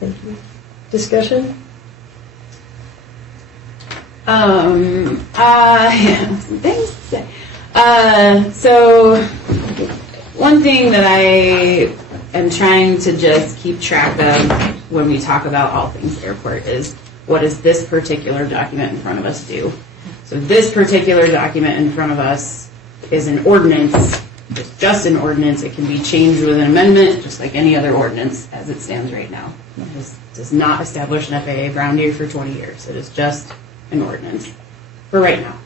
Thank you. Discussion? Some things to say. So one thing that I am trying to just keep track of when we talk about all things airport is what does this particular document in front of us do? So this particular document in front of us is an ordinance. It's just an ordinance. It can be changed with an amendment, just like any other ordinance as it stands right now. It does not establish an FAA boundary for 20 years. It is just an ordinance for right now.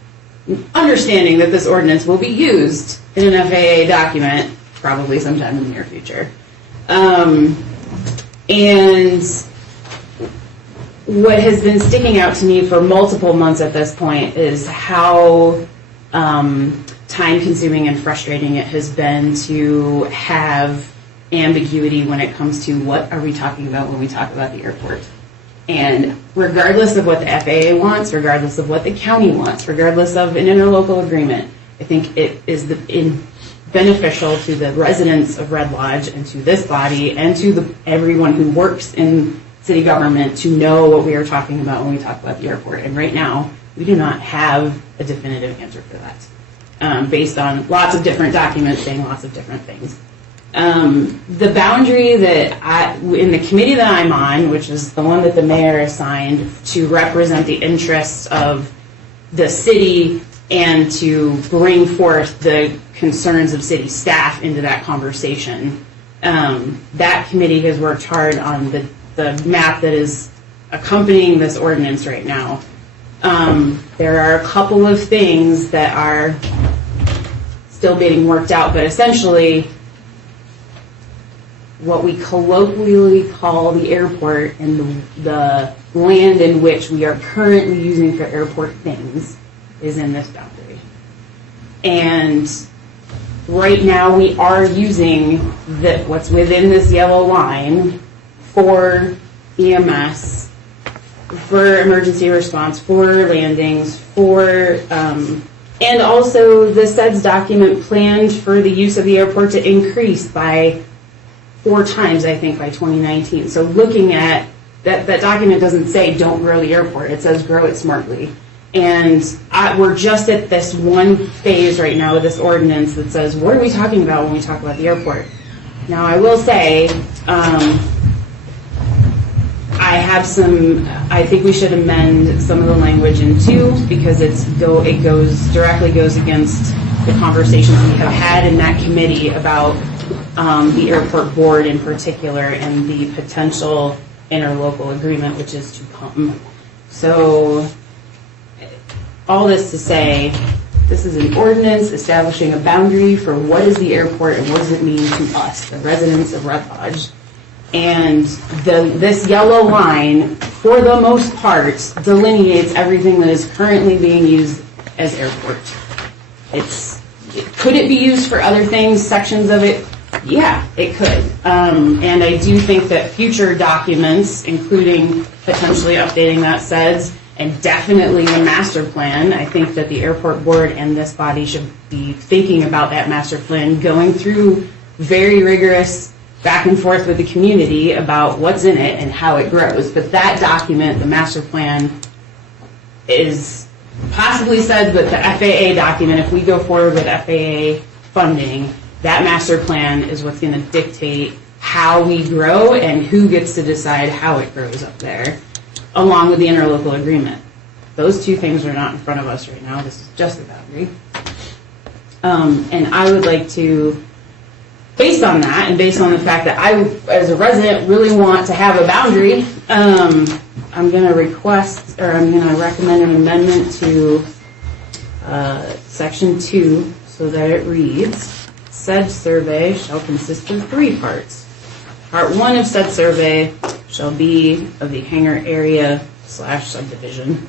Understanding that this ordinance will be used in an FAA document probably sometime in the near future. And what has been sticking out to me for multiple months at this point is how time-consuming and frustrating it has been to have ambiguity when it comes to what are we talking about when we talk about the airport. And regardless of what the FAA wants, regardless of what the county wants, regardless of an interlocal agreement, I think it is beneficial to the residents of Red Lodge and to this body and to everyone who works in city government to know what we are talking about when we talk about the airport. And right now, we do not have a definitive answer for that, based on lots of different documents saying lots of different things. The boundary that in the committee that I'm on, which is the one that the mayor assigned to represent the interests of the city and to bring forth the concerns of city staff into that conversation, that committee has worked hard on the map that is accompanying this ordinance right now. There are a couple of things that are still being worked out, but essentially what we colloquially call the airport and the land in which we are currently using for airport things is in this boundary. And right now we are using what's within this yellow line for EMS, for emergency response, for landings, for and also the SEDS document planned for the use of the airport to increase by 4 times, I think, by 2019. So looking at that document doesn't say don't grow the airport. It says grow it smartly. And we're just at this one phase right now with this ordinance that says, what are we talking about when we talk about the airport? Now, I will say, I think we should amend some of the language in 2 because it directly goes against the conversations we have had in that committee about the airport board in particular and the potential interlocal agreement which is to come. So all this to say, this is an ordinance establishing a boundary for what is the airport and what does it mean to us, the residents of Red Lodge. And this yellow line, for the most part, delineates everything that is currently being used as airport. Could it be used for other things, sections of it? Yeah, it could. And I do think that future documents, including potentially updating that SEDS And definitely the master plan, I think that the airport board and this body should be thinking about that master plan, going through very rigorous back and forth with the community about what's in it and how it grows. But that document, the master plan, is possibly said with the FAA document, if we go forward with FAA funding, that master plan is what's going to dictate how we grow and who gets to decide how it grows up there, along with the interlocal agreement. Those two things are not in front of us right now. This is just the boundary. And I would like to, based on that, and based on the fact that I, as a resident, really want to have a boundary, I'm going to request, or I'm going to recommend an amendment to Section 2 so that it reads, said survey shall consist of 3 parts. Part 1 of said survey shall be of the hangar area / subdivision.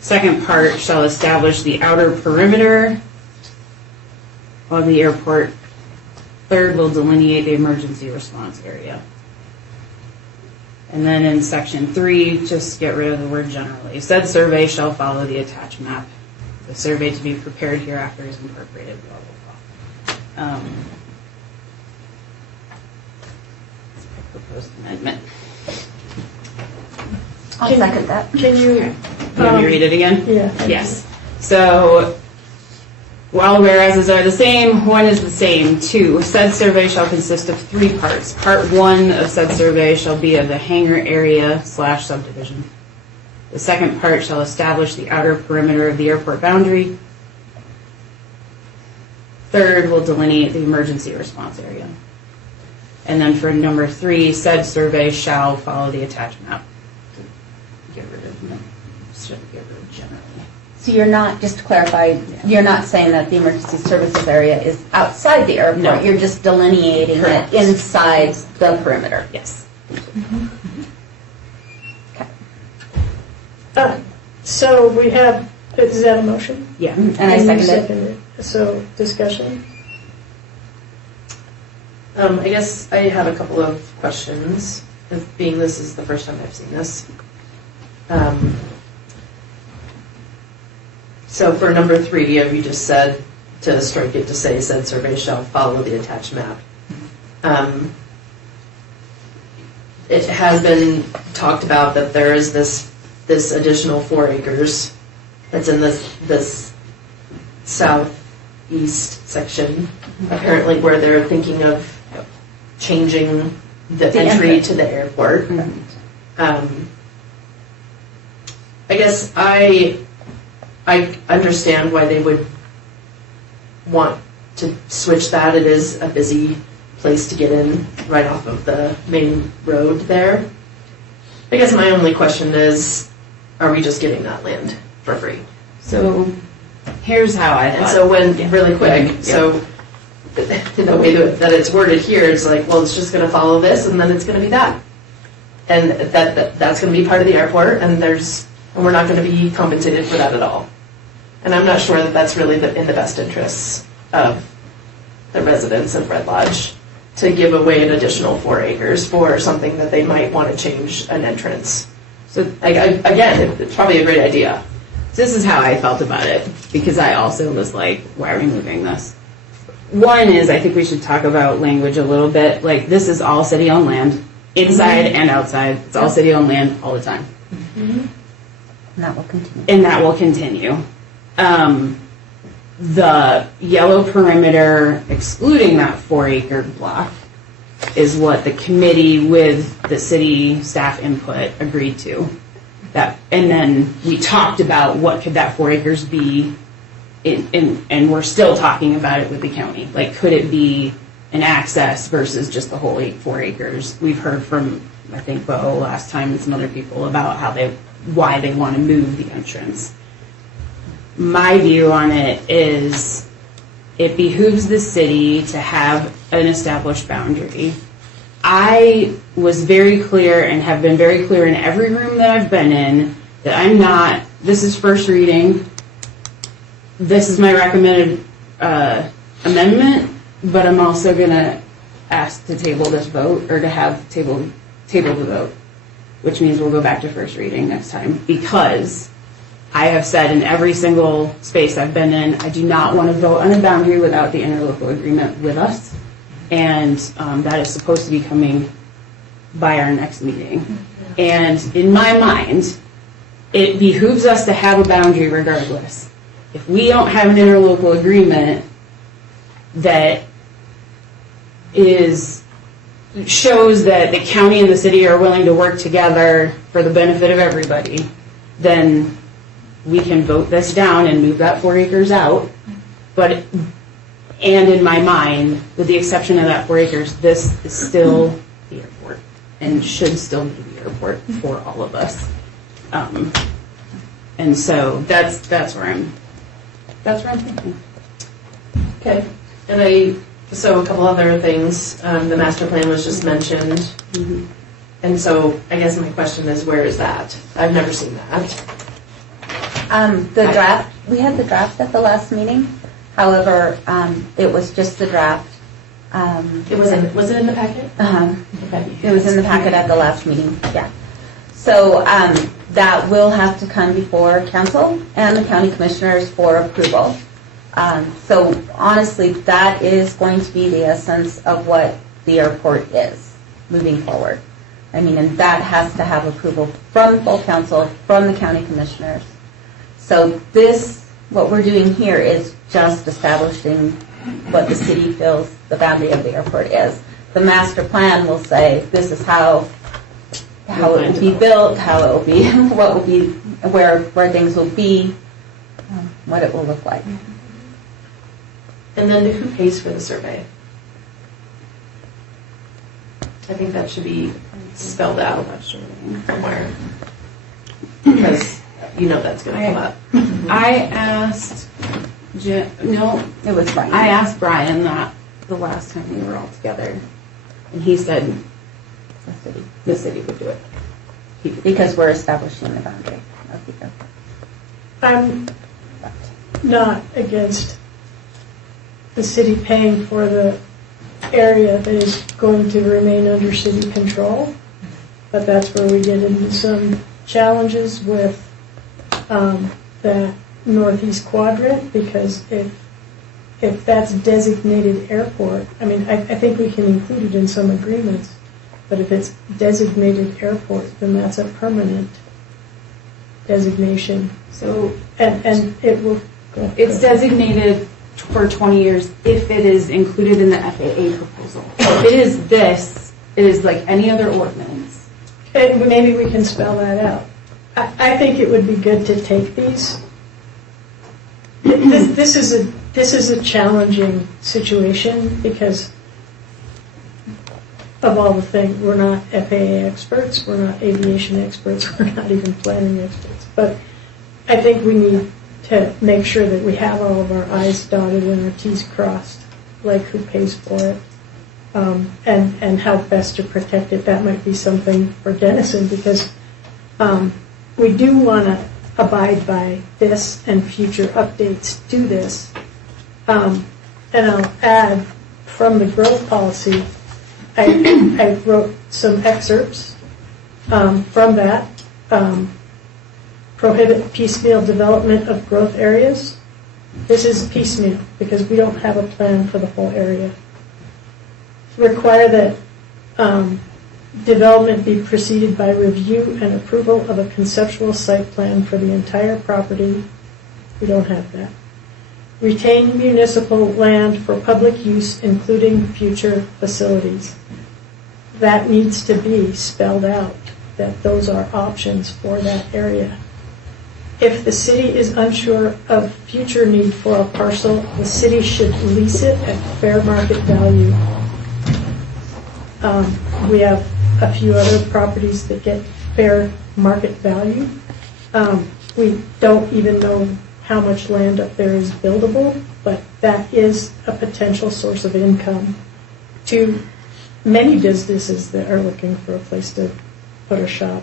Second part shall establish the outer perimeter of the airport. Third will delineate the emergency response area. And then in Section 3, just get rid of the word generally. Said survey shall follow the attached map. The survey to be prepared hereafter is incorporated, blah, blah, blah. Proposed amendment. I'll second that. Can you? You want me to read it again? Yeah. Yes. So, while whereases are the same, one is the same. 2, said survey shall consist of 3 parts. Part 1 of said survey shall be of the hangar area / subdivision. The second part shall establish the outer perimeter of the airport boundary. Third will delineate the emergency response area. And then for number 3, said survey shall follow the attached map. Get rid of generally. So you're not, just to clarify, you're not saying that the emergency services area is outside the airport. No. You're just delineating Correct. it inside the perimeter. Yes. So we have, is that a motion? Yeah. And I you second it. it. So discussion? I guess I have a couple of questions, being this is the first time I've seen this. So for number 3, you just said to strike it to say said survey shall follow the attached map. It has been talked about that there is this additional 4 acres that's in this southeast section, apparently where they're thinking of changing the entry to the airport. I guess I understand why they would want to switch that. It is a busy place to get in right off of the main road there. I guess my only question is, are we just getting that land for free? So here's how I thought. And so really quick, so the way that it's worded here, it's like, well, it's just going to follow this, and then it's going to be that. And that's going to be part of the airport, and we're not going to be compensated for that at all. And I'm not sure that that's really in the best interests of the residents of Red Lodge to give away an additional 4 acres for something that they might want to change an entrance. So again, it's probably a great idea. This is how I felt about it, because I also was like, why are we moving this? One is, I think we should talk about language a little bit. Like, this is all city-owned land, inside and outside. It's all city-owned land all the time. And that will continue. And that will continue. The yellow perimeter, excluding that 4-acre block, is what the committee with the city staff input agreed to. And then we talked about what could that 4 acres be, and we're still talking about it with the county. Like, could it be an access versus just the whole 4 acres? We've heard from, I think, Bo last time and some other people about why they want to move the entrance. My view on it is it behooves the city to have an established boundary. I was very clear and have been very clear in every room that I've been in that this is first reading, this is my recommended amendment, but I'm also going to ask to table this vote, or to have table the vote. which means we'll go back to first reading next time, because I have said in every single space I've been in, I do not want to vote on a boundary without the interlocal agreement with us, and that is supposed to be coming by our next meeting. And in my mind, it behooves us to have a boundary regardless. If we don't have an interlocal agreement that shows that the county and the city are willing to work together for the benefit of everybody, then we can vote this down and move that 4 acres out. But, and in my mind, with the exception of that 4 acres, this is still the airport and should still be the airport for all of us. And so that's where I'm thinking. Okay. And so a couple other things. The master plan was just mentioned. Mm-hmm. And so I guess my question is, where is that? I've never seen that. The draft, we had the draft at the last meeting. However, it was just the draft. Was it in the packet? Okay. It was in the packet at the last meeting, yeah. So that will have to come before council and the county commissioners for approval. So honestly, that is going to be the essence of what the airport is moving forward. I mean, and that has to have approval from full council, from the county commissioners. So this, what we're doing here is just establishing what the city feels the boundary of the airport is. The master plan will say, this is how it will be built, how it will be, what will be, where things will be, what it will look like. And then who pays for the survey? I think that should be spelled out somewhere. Because you know that's going to come up. I asked it was Brian. I asked Brian that the last time we were all together, and he said the city would do it. Because we're establishing the boundary of the airport. I'm not against the city paying for the area that is going to remain under city control, but that's where we get into some challenges with the northeast quadrant, because if that's designated airport, I mean, I think we can include it in some agreements, but if it's designated airport, then that's a permanent designation. So, and it will. It's designated for 20 years if it is included in the FAA proposal. If it is this, it is like any other ordinance. And maybe we can spell that out. I think it would be good to take these. This is a challenging situation because of all the things. We're not FAA experts, we're not aviation experts, we're not even planning experts. But I think we need to make sure that we have all of our I's dotted and our T's crossed, like who pays for it, and how best to protect it. That might be something for Denison, because we do want to abide by this and future updates to this. And I'll add, from the growth policy, I wrote some excerpts from that. Prohibit piecemeal development of growth areas. This is piecemeal because we don't have a plan for the whole area. Require that development be preceded by review and approval of a conceptual site plan for the entire property. We don't have that. Retain municipal land for public use, including future facilities. That needs to be spelled out, that those are options for that area. If the city is unsure of future need for a parcel, the city should lease it at fair market value. We have a few other properties that get fair market value. We don't even know how much land up there is buildable, but that is a potential source of income to many businesses that are looking for a place to put a shop.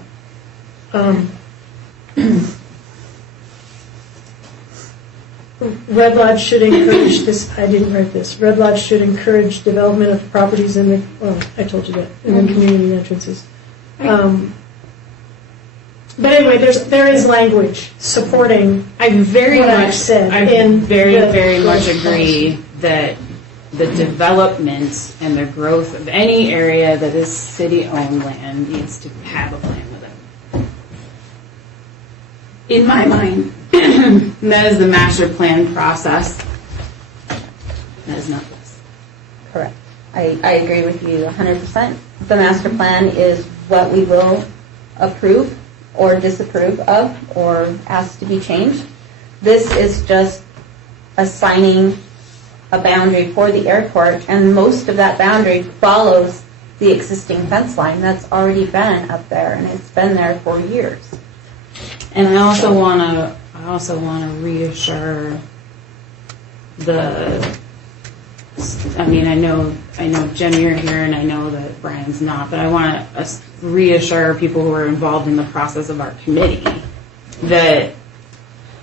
Red Lodge should encourage this. I didn't write this. Red Lodge should encourage development of properties in the. Well, I told you that in the community entrances. But anyway, there is language supporting I very what I've much, said I in very, the very much growth agree that the development and the growth of any area that is city-owned land needs to have a plan with it. In my mind, that is the master plan process. That is not this. Correct. I agree with you 100%. The master plan is what we will approve or disapprove of or ask to be changed. This is just assigning a boundary for the airport, and most of that boundary follows the existing fence line that's already been up there, and it's been there for years. And I also want to reassure I know Jen, you're here, and I know that Brian's not, but I want to reassure people who are involved in the process of our committee that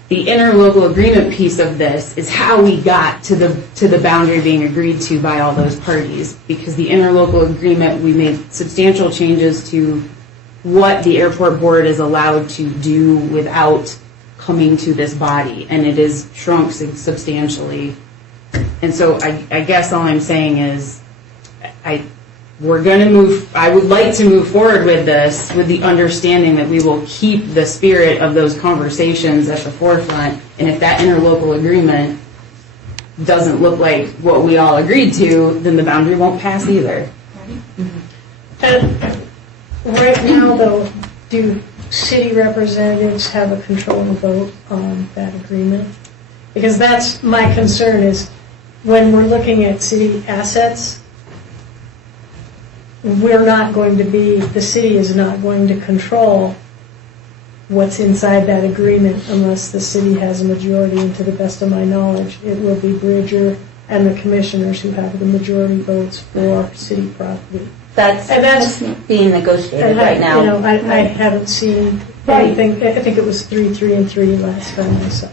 the interlocal agreement piece of this is how we got to the boundary being agreed to by all those parties, because the interlocal agreement, we made substantial changes to what the airport board is allowed to do without coming to this body, and it is shrunk substantially. And so I guess all I'm saying is I would like to move forward with this with the understanding that we will keep the spirit of those conversations at the forefront, and if that interlocal agreement doesn't look like what we all agreed to, then the boundary won't pass either. And right now, though, do city representatives have a control vote on that agreement? Because that's my concern, is when we're looking at city assets, the city is not going to control what's inside that agreement unless the city has a majority, and to the best of my knowledge, it will be Bridger and the commissioners who have the majority votes for city property. That's being negotiated right now. I haven't seen anything. I think it was 3, and 3 last time I saw.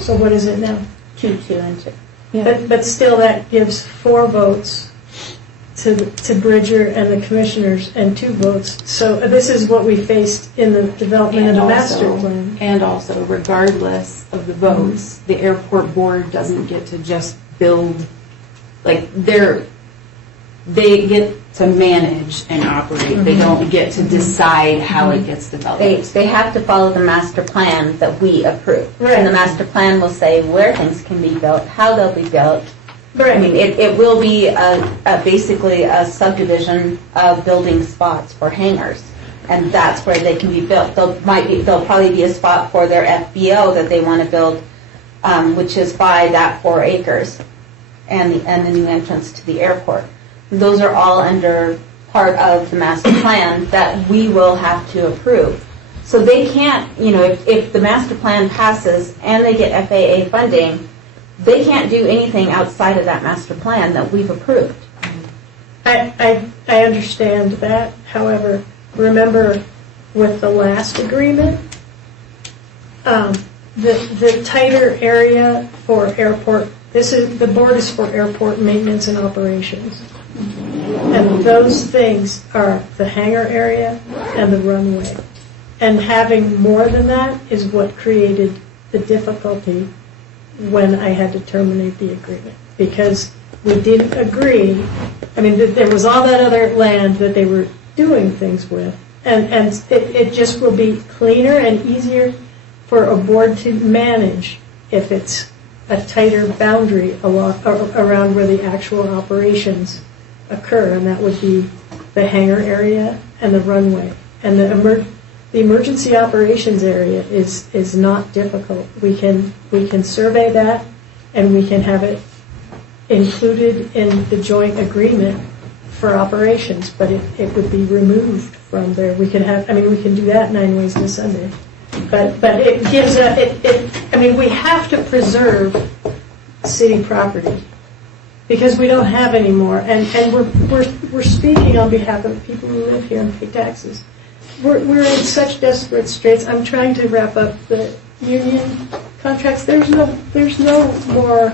So what is it now? 2, and 2. Yeah. But still, that gives 4 votes to Bridger and the commissioners, and 2 votes. So this is what we faced in the development of the master plan. And also, regardless of the votes, the airport board doesn't get to just build, they get to manage and operate. Mm-hmm. They don't get to decide how it gets developed. They have to follow the master plan that we approve. Right. And the master plan will say where things can be built, how they'll be built. Right. I mean, it will be basically a subdivision of building spots for hangars, and that's where they can be built. There'll probably be a spot for their FBO that they want to build, which is by that 4 acres, and the new entrance to the airport. Those are all under part of the master plan that we will have to approve. So they can't, if the master plan passes and they get FAA funding, they can't do anything outside of that master plan that we've approved. I understand that. However, remember with the last agreement, the tighter area for airport, the board is for airport maintenance and operations. And those things are the hangar area and the runway. And having more than that is what created the difficulty when I had to terminate the agreement. Because we didn't agree, there was all that other land that they were doing things with. And it just will be cleaner and easier for a board to manage if it's a tighter boundary around where the actual operations occur, and that would be the hangar area and the runway. And the emergency operations area is not difficult. We can survey that, and we can have it included in the joint agreement for operations, but it would be removed from there. We can do that 9 ways to Sunday. But it gives we have to preserve city property, because we don't have any more, and we're speaking on behalf of people who live here and pay taxes. We're in such desperate straits. I'm trying to wrap up the union contracts. There's no more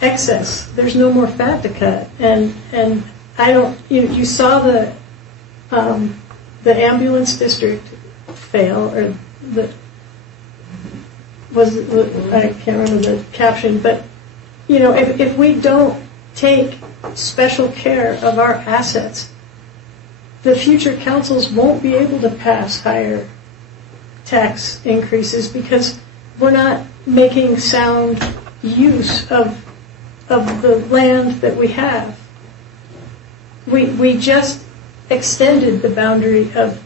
excess. There's no more fat to cut, and I don't. You saw the ambulance district fail, or I can't remember the caption, but, if we don't take special care of our assets, the future councils won't be able to pass higher tax increases because we're not making sound use of the land that we have. We just extended the boundary of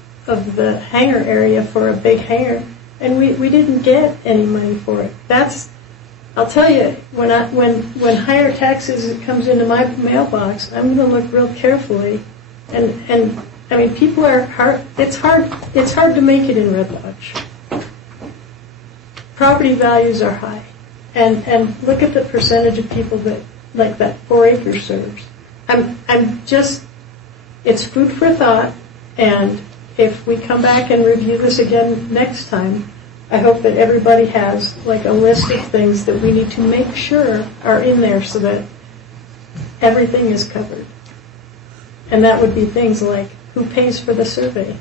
the hangar area for a big hangar, and we didn't get any money for it. I'll tell you, when higher taxes comes into my mailbox, I'm going to look real carefully. And I mean, people are hard. It's hard to make it in Red Lodge. Property values are high, and look at the percentage of people that like that 4 acre serves. It's food for thought, and if we come back and review this again next time, I hope that everybody has like a list of things that we need to make sure are in there so that everything is covered. And that would be things like who pays for the survey.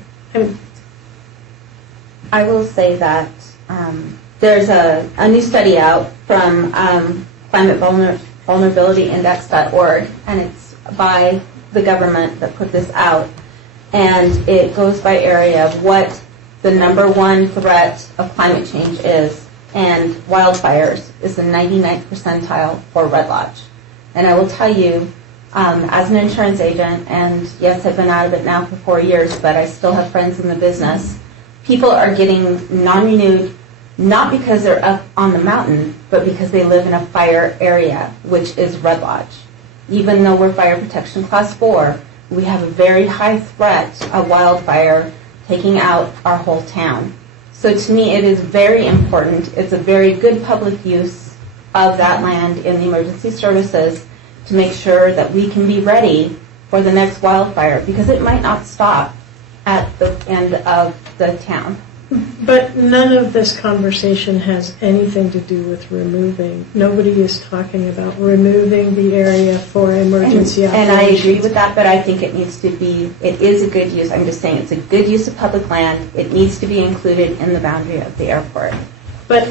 I will say that there's a new study out from climatevulnerabilityindex.org, and it's by the government that put this out. And it goes by area of what the number one threat of climate change is, and wildfires is the 99th percentile for Red Lodge. And I will tell you, as an insurance agent, and yes, I've been out of it now for 4 years, but I still have friends in the business, people are getting non-renewed, not because they're up on the mountain, but because they live in a fire area, which is Red Lodge. Even though we're fire protection class 4, we have a very high threat of wildfire taking out our whole town. So to me, it is very important. It's a very good public use of that land in the emergency services to make sure that we can be ready for the next wildfire, because it might not stop at the end of the town. But none of this conversation has anything to do with removing. Nobody is talking about removing the area for emergency operations. And I agree with that, but I think it needs to be, it is a good use. I'm just saying it's a good use of public land. It needs to be included in the boundary of the airport. But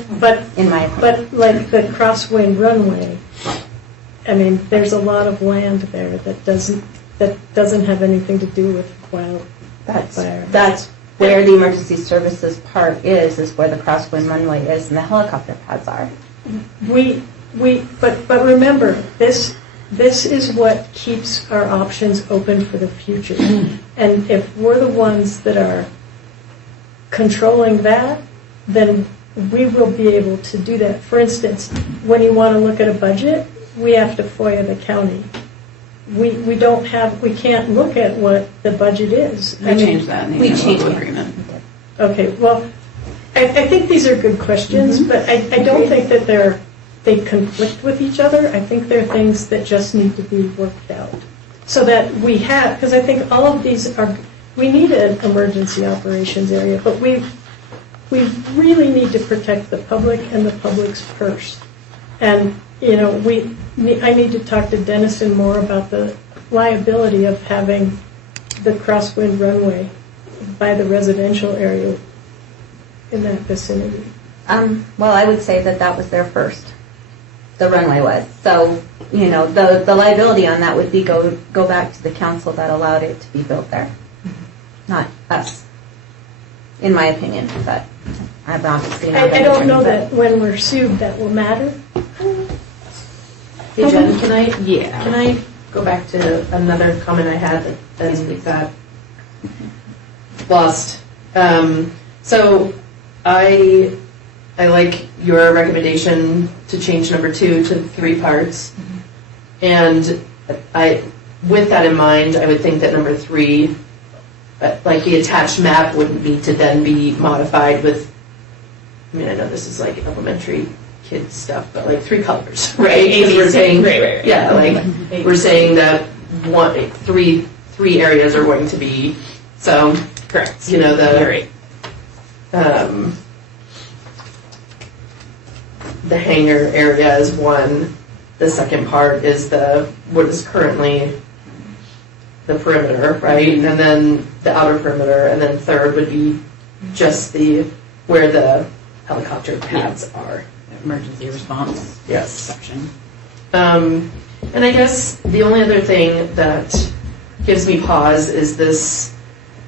in my opinion. But like the Crossway runway, I mean, there's a lot of land there that doesn't have anything to do with wildfire. That's where the emergency services part is where the Crosswind runway is and the helicopter pads are. But remember, this is what keeps our options open for the future. And if we're the ones that are controlling that, then we will be able to do that. For instance, when you want to look at a budget, we have to FOIA the county. We can't look at what the budget is. We changed that in the interlocal agreement. Okay, well, I think these are good questions, but I don't think that they conflict with each other. I think they're things that just need to be worked out. So that we have, because I think all of these we need an emergency operations area, but we really need to protect the public and the public's purse. And, I need to talk to Dennison more about the liability of having the Crosswind runway by the residential area in that vicinity. Well, I would say that was there first. The runway was. So, the liability on that would be go back to the council that allowed it to be built there. Not us, in my opinion. But I'm obviously not. I don't know that when we're sued that will matter. Hey Jen, can I go back to another comment I had that got lost? So I like your recommendation to change number 2 to 3 parts, and with that in mind, I would think that number 3, like the attached map, would need to then be modified with. I mean, I know this is like elementary kids stuff, but like 3 colors, right? Because we're saying, right. Yeah, like we're saying that three areas are going to be. So correct. The hangar area is one. The second part is what is currently the perimeter, right? And then the outer perimeter, and then third would be just where the helicopter pads are. Emergency response. Yes. Section. And I guess the only other thing that gives me pause is this,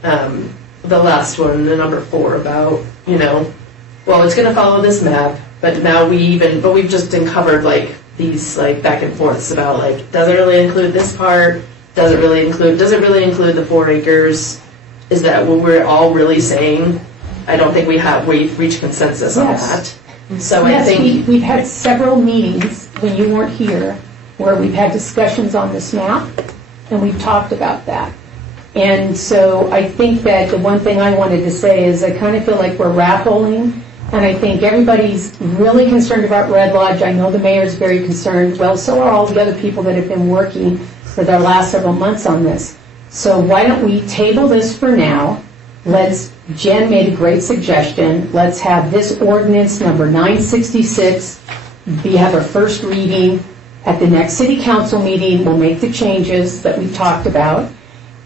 the last one, the number 4, about, well, it's going to follow this map, but now we've just uncovered like these like back and forths about like, does it really include this part? Does it really include the 4 acres? Is that what we're all really saying? I don't think we've reached consensus on that. So I think we've had several meetings when you weren't here where we've had discussions on this map, and we've talked about that. And so I think that the one thing I wanted to say is I kind of feel like we're rat-holing, and I think everybody's really concerned about Red Lodge. I know the mayor's very concerned. Well, so are all the other people that have been working for the last several months on this. So why don't we table this for now? Jen made a great suggestion. Let's have this ordinance number 966 have our first reading. At the next city council meeting, we'll make the changes that we've talked about.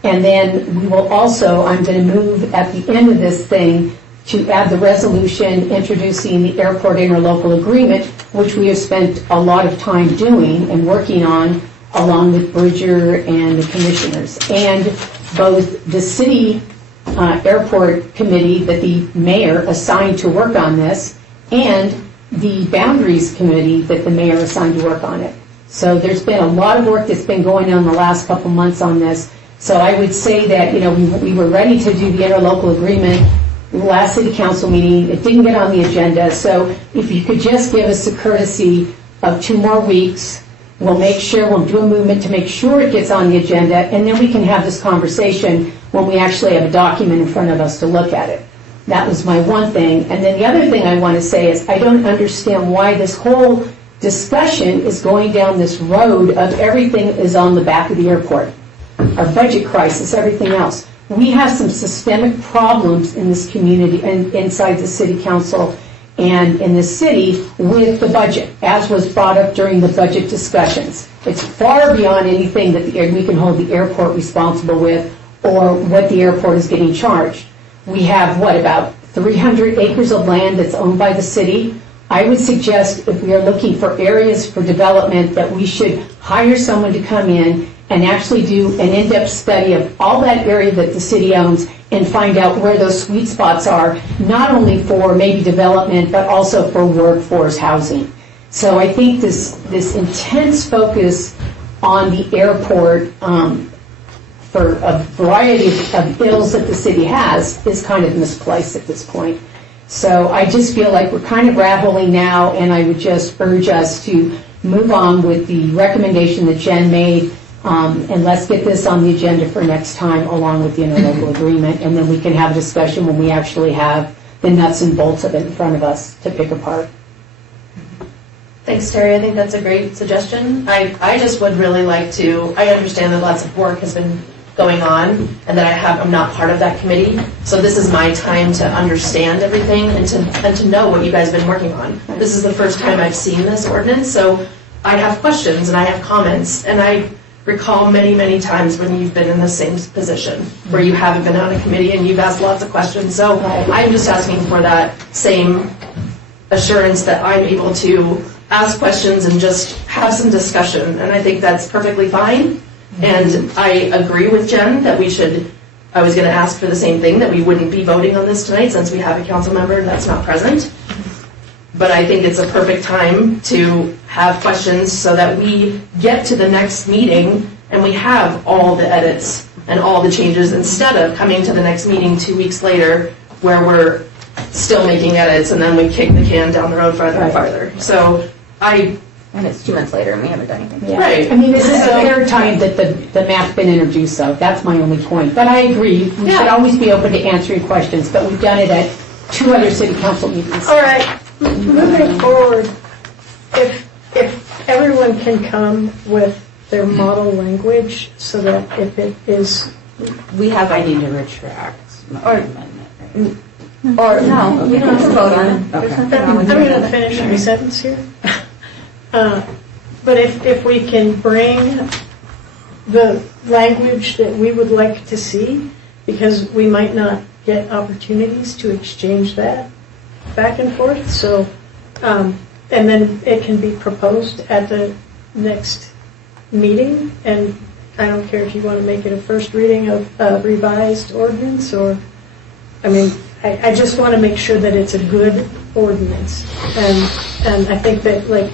And then we will also, I'm going to move at the end of this thing to add the resolution introducing the airport interlocal agreement, which we have spent a lot of time doing and working on, along with Bridger and the commissioners. And both the city airport committee that the mayor assigned to work on this and the boundaries committee that the mayor assigned to work on it. So there's been a lot of work that's been going on the last couple months on this. So I would say that, we were ready to do the interlocal agreement last city council meeting. It didn't get on the agenda. So if you could just give us a courtesy of 2 more weeks, we'll do a movement to make sure it gets on the agenda, and then we can have this conversation when we actually have a document in front of us to look at it. That was my one thing. And then the other thing I want to say is I don't understand why this whole discussion is going down this road of everything is on the back of the airport. Our budget crisis, everything else. We have some systemic problems in this community and inside the city council and in the city with the budget, as was brought up during the budget discussions. It's far beyond anything that we can hold the airport responsible with or what the airport is getting charged. We have, about 300 acres of land that's owned by the city. I would suggest if we are looking for areas for development that we should hire someone to come in and actually do an in-depth study of all that area that the city owns and find out where those sweet spots are, not only for maybe development, but also for workforce housing. So I think this intense focus on the airport for a variety of ills that the city has is kind of misplaced at this point. So I just feel like we're kind of rat-holing now, and I would just urge us to move on with the recommendation that Jen made, and let's get this on the agenda for next time along with the interlocal agreement, and then we can have a discussion when we actually have the nuts and bolts of it in front of us to pick apart. Thanks, Terry. I think that's a great suggestion. I just would really like to, I understand that lots of work has been going on and that I'm not part of that committee. So this is my time to understand everything and to know what you guys have been working on. This is the first time I've seen this ordinance, so I have questions and I have comments, and I recall many, many times when you've been in the same position where you haven't been on a committee and you've asked lots of questions. So I'm just asking for that same assurance that I'm able to ask questions and just have some discussion, and I think that's perfectly fine. And I agree with Jen that I was going to ask for the same thing, that we wouldn't be voting on this tonight since we have a council member that's not present. But I think it's a perfect time to have questions so that we get to the next meeting and we have all the edits and all the changes instead of coming to the next meeting 2 weeks later where we're still making edits and then we kick the can down the road farther and farther. So And it's 2 months later and we haven't done anything. Yeah. Right. I mean, this is the third time that the map's been introduced, so that's my only point. But I agree, we should always be open to answering questions, but we've done it at 2 other city council meetings. All right, moving forward, if everyone can come with their model language so that if it is... I need to retract my amendment. Or, no, we don't have to vote on it. I'm going to finish my sentence here. But if we can bring the language that we would like to see, because we might not get opportunities to exchange that back and forth. So, and then it can be proposed at the next meeting. And I don't care if you want to make it a first reading of a revised ordinance, or, I mean, I just want to make sure that it's a good ordinance. And I think that, like,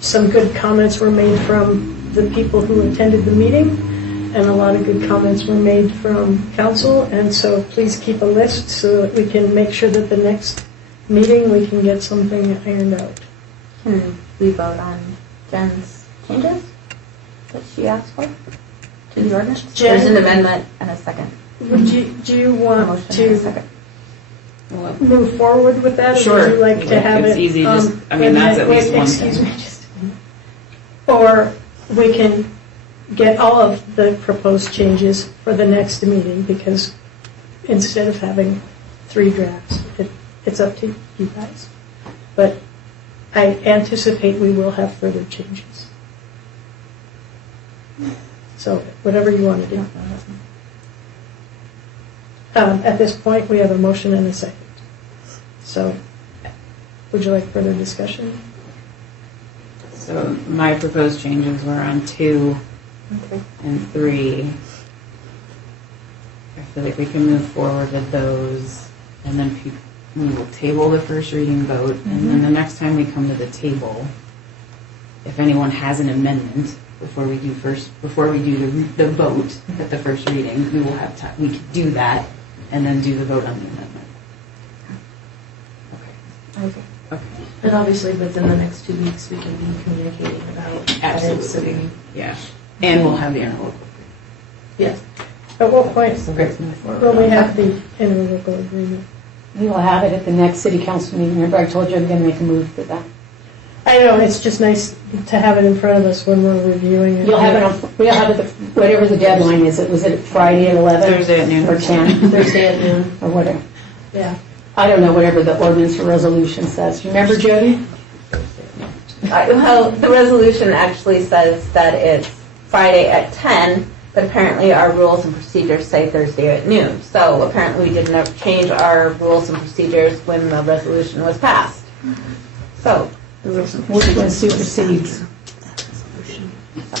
some good comments were made from the people who attended the meeting, and a lot of good comments were made from council. And so please keep a list so that we can make sure that the next meeting we can get something ironed out. Can we vote on Jen's changes that she asked for to the ordinance? Jen? There's an amendment and a second. Do you want Motion and a to second. move forward with that? Sure. Or would you like to have It's it? easy, just, I mean, that's at least one excuse thing. me, just a minute. Or we can get all of the proposed changes for the next meeting, because instead of having 3 drafts, it's up to you guys. But I anticipate we will have further changes. So whatever you want to do. At this point, we have a motion and a second. So would you like further discussion? So my proposed changes were on 2 and 3. I feel like we can move forward with those, and then we will table the first reading vote, and then the next time we come to the table, if anyone has an amendment before we do the vote at the first reading, we will have time. We could do that, and then do the vote on the amendment. Okay. And obviously, within the next 2 weeks, we can be communicating about edits and Yeah. And we'll have the interlocal. yes. At what point will we have the interlocal agreement? We will have it at the next city council meeting. Remember, I told you I'm going to make a move for that. I know, it's just nice to have it in front of us when we're reviewing it. We'll have it at whatever the deadline is. Was it Friday at 11? Thursday at noon. Or 10? Thursday at noon. Or whatever. Yeah. I don't know, whatever the ordinance or resolution says. Remember, Jody? Well, the resolution actually says that it's Friday at 10, but apparently our rules and procedures say Thursday at noon. So apparently we didn't change our rules and procedures when the resolution was passed. So, Which one supersedes?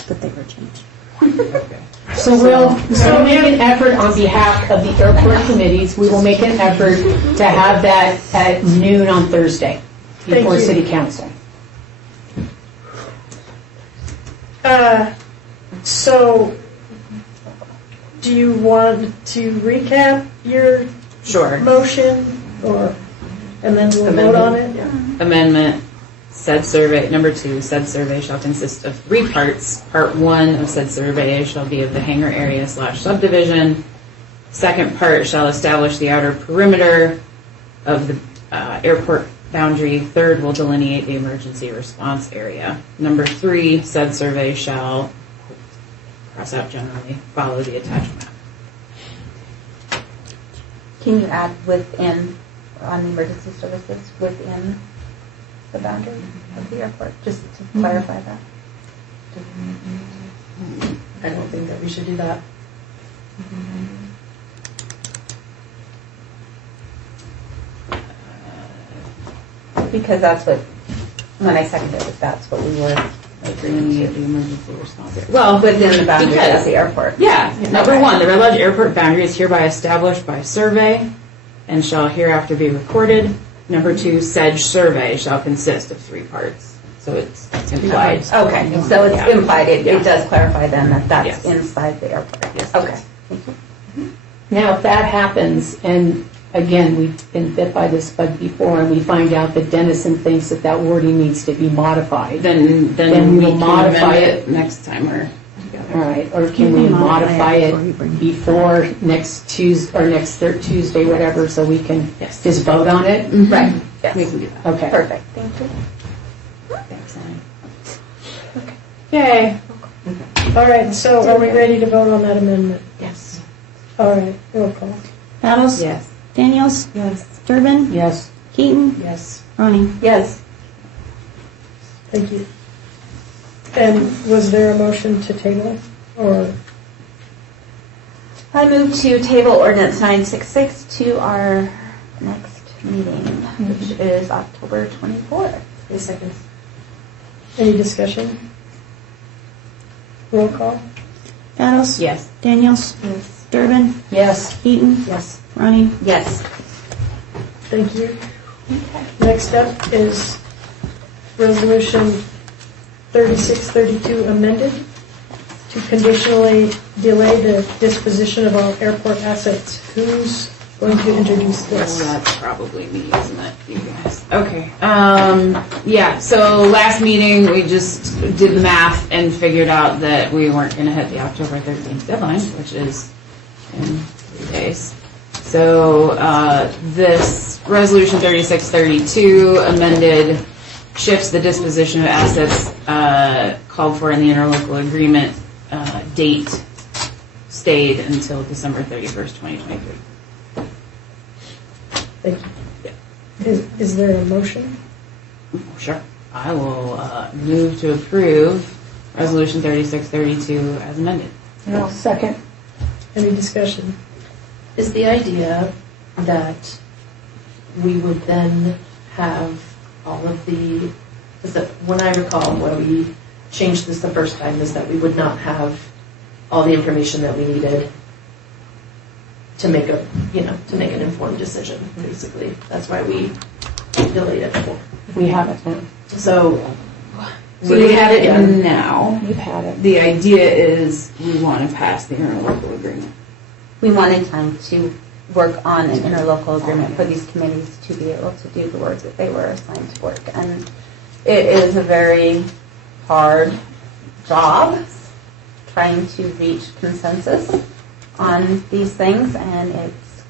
That they were changed. So we'll make an effort on behalf of the airport committees. We will make an effort to have that at noon on Thursday before you. city council. So, do you want to recap your Sure. motion, or, and then we'll vote on it? Amendment, said survey, number 2, said survey shall consist of 3 parts. Part 1 of said survey shall be of the hangar area / subdivision. Second part shall establish the outer perimeter of the airport boundary. Third will delineate the emergency response area. Number 3, said survey shall, cross out generally, follow the attached map. can you add within, on the emergency services, within the boundary of the airport, just to clarify that? I don't think that we should do that. Because that's what, when I seconded it, that's what we were agreeing Delineate to. the emergency response area. Well, Within the boundary because- of the airport. Yeah, number 1, the Red Lodge Airport boundary is hereby established by survey and shall hereafter be recorded. Number 2, said survey shall consist of 3 parts. So it's implied. Okay, so it's Yeah. implied, it Yeah. does clarify then that that's Yes. inside the airport. Yes. Okay. Now, if that happens, and again, we've been bit by this bug before, and we find out that Dennison thinks that that wording needs to be modified. Then Then we we'll can modify amend it. next time we're All together. right, or can we modify it before next Tuesday, or next third Tuesday, whatever, so we can Yes. just vote on it? Right, We yes. can do that. Okay. Perfect, thank you. Thanks, Annie. Okay. All right, so are we ready to vote on that amendment? Yes. All right, roll call. Battles? Yes. Daniels? Yes. Durbin? Yes. Keaton? Yes. Ronnie? Yes, Thank you. And was there a motion to table, or? I move to table ordinance 966 to our next meeting, which is October 24th. 3 seconds. Any discussion? Roll call? Battles? Yes. Daniels? Yes. Durbin? Yes. Heaton? Yes. Ronnie? Yes. Thank you. Next up is Resolution 3632 amended to conditionally delay the disposition of all airport assets. Who's going to introduce this? That's probably me, isn't it, you guys? Okay. Yeah, so last meeting, we just did the math and figured out that we weren't going to hit the October 13th deadline, which is in 3 days. So this Resolution 3632 amended shifts the disposition of assets called for in the interlocal agreement date stayed until December 31st, 2023. Thank you. Is there a motion? Sure. I will move to approve Resolution 3632 as amended. I'll second. Any discussion? Is the idea that we would then have all of the, is that when I recall when we changed this the first time, is that we would not have all the information that we needed to make a, to make an informed decision, basically. That's why we delayed it for. We have it now. So we have it now. You've had it. The idea is we want to pass the interlocal agreement. We wanted time to work on an interlocal agreement for these committees to be able to do the work that they were assigned to work. And it is a very hard job trying to reach consensus on these things, and it's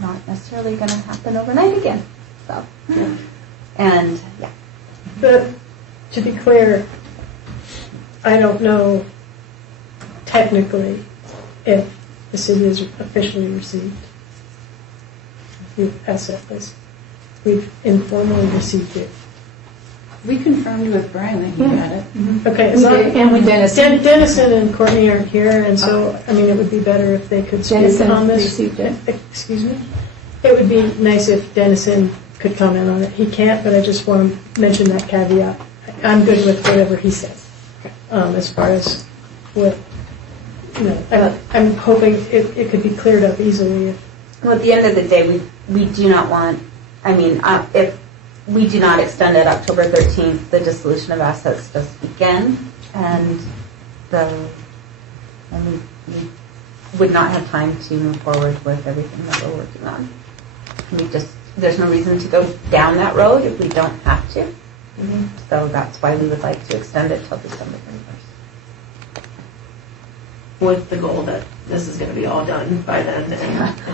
not necessarily going to happen overnight again. So, and yeah. But to be clear, I don't know technically if the city has officially received the asset list. We've informally received it. We confirmed with Brian that he had it. Okay, We did, and with Dennison. Dennison and Courtney aren't here, and so, I mean, it would be better if they could speak Dennison on this. received it. Excuse me? It would be nice if Dennison could comment on it. He can't, but I just want to mention that caveat. I'm good with whatever he says, as far as what, I'm hoping it could be cleared up easily. Well, at the end of the day, we do not want, if we do not extend it October 13th, the dissolution of assets does begin, and we would not have time to move forward with everything that we're working on. There's no reason to go down that road if we don't have to. So that's why we would like to extend it till December 31st. With the goal that this is going to be all done by then.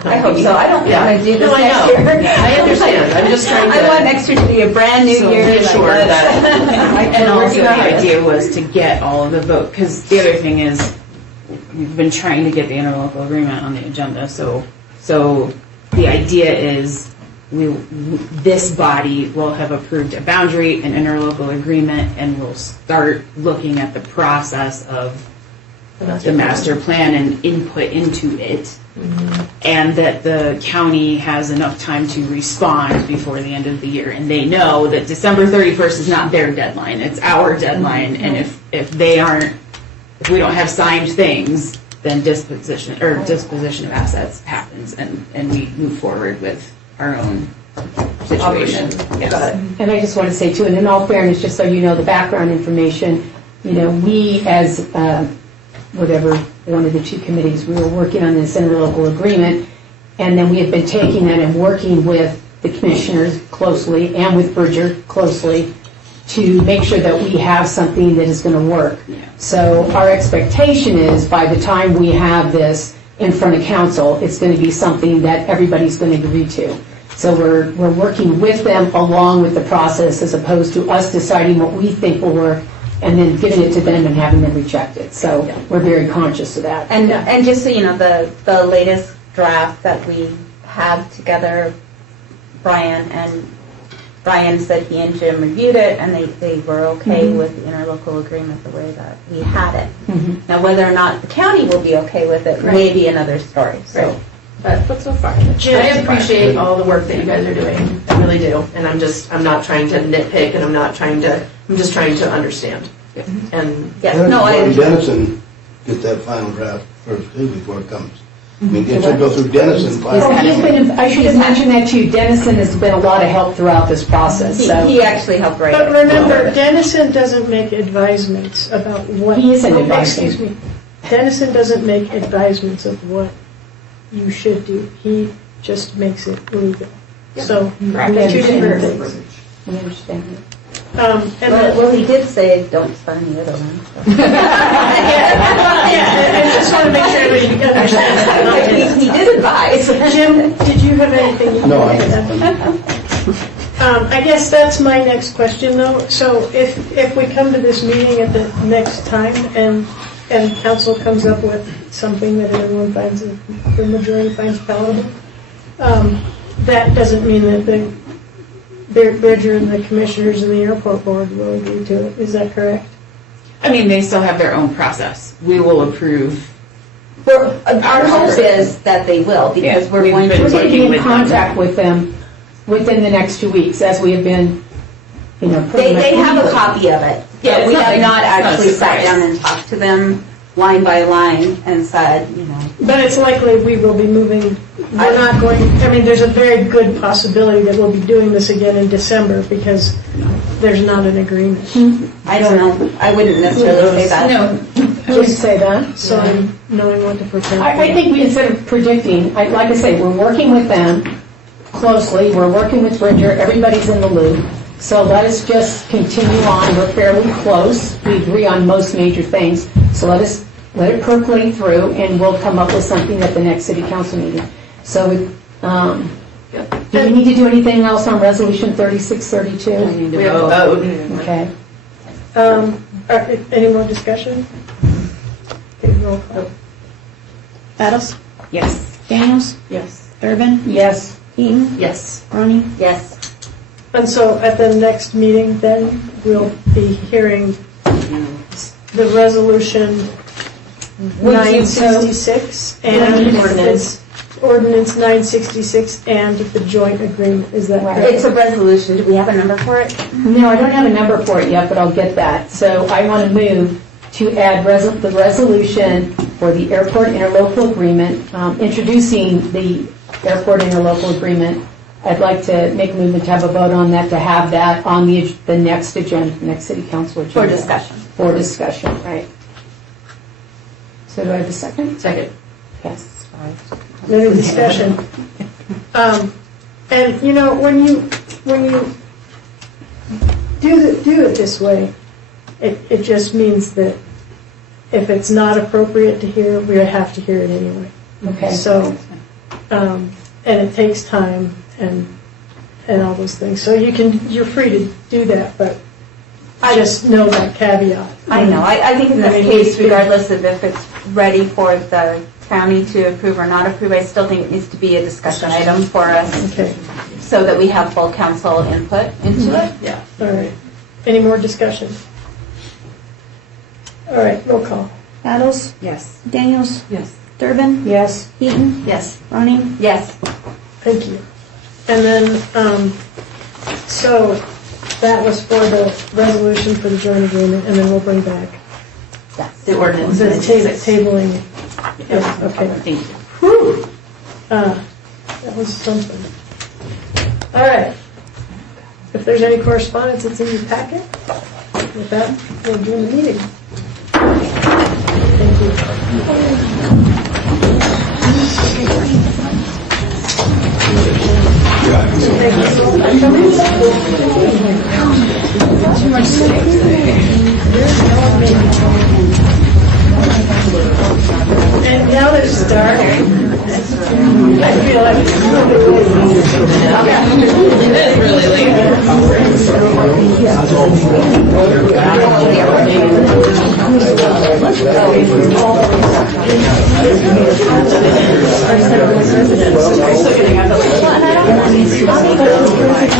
I hope so. I don't want to do this No, I next know. year. I understand. I'm just trying to. I want next year to be a brand new So year. make sure that. And also the idea was to get all of the vote, because the other thing is, we've been trying to get the interlocal agreement on the agenda, so the idea is this body will have approved a boundary, an interlocal agreement, and we'll start looking at the process of the master plan and input into it, and that the county has enough time to respond before the end of the year. And they know that December 31st is not their deadline, it's our deadline, and if we don't have signed things, then disposition of assets happens, and we move forward with our own situation. Yes. And I just want to say too, and in all fairness, just so you know the background information, we as whatever one of the two committees, we were working on this interlocal agreement, and then we have been taking that and working with the commissioners closely and with Bridger closely to make sure that we have something that is going to work. Yeah. So our expectation is by the time we have this in front of council, it's going to be something that everybody's going to agree to. So we're working with them along with the process as opposed to us deciding what we think will work and then giving it to them and having them reject it. So we're very conscious of that. And just so you know, the latest draft that we have together, Brian and Brian said he and Jim reviewed it, and they were okay with the interlocal agreement the way that we had it. Now, whether or not the county will be okay with it may be another story, so. But so far, I appreciate all the work that you guys are doing. I really do. And I'm not trying to nitpick, and I'm just trying to understand. And Dennison get that final draft first too before it comes. I mean, it should go through Dennison. I should have mentioned that to you. Dennison has been a lot of help throughout this process. He actually helped write it. But remember, Dennison doesn't make advisements about what... He isn't advising. Excuse me. Dennison doesn't make advisements of what you should do. He just makes it legal. So, two different things. I understand. Well, he did say, don't sign the other one. So. I just want to make sure everybody understands. He did advise. Jim, did you have anything? No, I guess that's my next question, though. So if we come to this meeting at the next time and council comes up with something that everyone finds, the majority finds palatable, that doesn't mean that the Bridger and the commissioners and the airport board will agree to it. Is that correct? I mean, they still have their own process. We will approve. Our hope is that they will, because we're going to be in contact with them within the next 2 weeks, as we have been, They have a copy of it. Yeah, we have not actually sat down and talked to them line by line and said, But it's likely we will be moving. We're not going, there's a very good possibility that we'll be doing this again in December because there's not an agreement. I don't know. I wouldn't necessarily say that. No, I wouldn't say that. So I'm knowing what to prepare. I think instead of predicting, like I say, we're working with them closely. We're working with Bridger. Everybody's in the loop. So let us just continue on. We're fairly close. We agree on most major things. So let it percolate through, and we'll come up with something at the next city council meeting. So, do we need to do anything else on resolution 3632? We have a vote. Okay. Any more discussion? Okay, roll call. Battles? Yes. Daniels? Yes. Durbin? Yes. Eaton? Yes. Ronnie? Yes. And so at the next meeting, then, we'll be hearing the resolution 966 and ordinance 966 and the joint agreement. Is that correct? It's a resolution. Do we have a number for it? No, I don't have a number for it yet, but I'll get that. So I want to move to add the resolution for the airport interlocal agreement, introducing the airport interlocal agreement. I'd like to make a movement to have a vote on that, to have that on the next agenda, next city council agenda. For discussion. For discussion, right. So do I have a second? Second. Yes. No discussion. And when you do it this way, it just means that if it's not appropriate to hear, we have to hear it anyway. Okay. So, and it takes time and all those things. So you're free to do that, but I just know that caveat. I know. I think in this case, regardless of if it's ready for the county to approve or not approve, I still think it needs to be a discussion item for us. Okay. So that we have full council input into it. Yeah. All right. Any more discussion? All right, roll call. Battles? Yes. Daniels? Yes. Durbin? Yes. Eaton? Yes. Ronnie? Yes. Thank you. And then, so that was for the resolution for the joint agreement, and then we'll bring back The ordinance. the tabling. Yeah, okay. Thank you. Whew. That was something. All right. If there's any correspondence, it's in your packet. With that, we'll adjourn the meeting. Thank And now that it's dark, I feel like it's really late.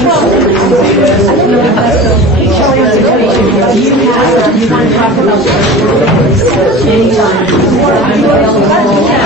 Well, You want to talk about anytime.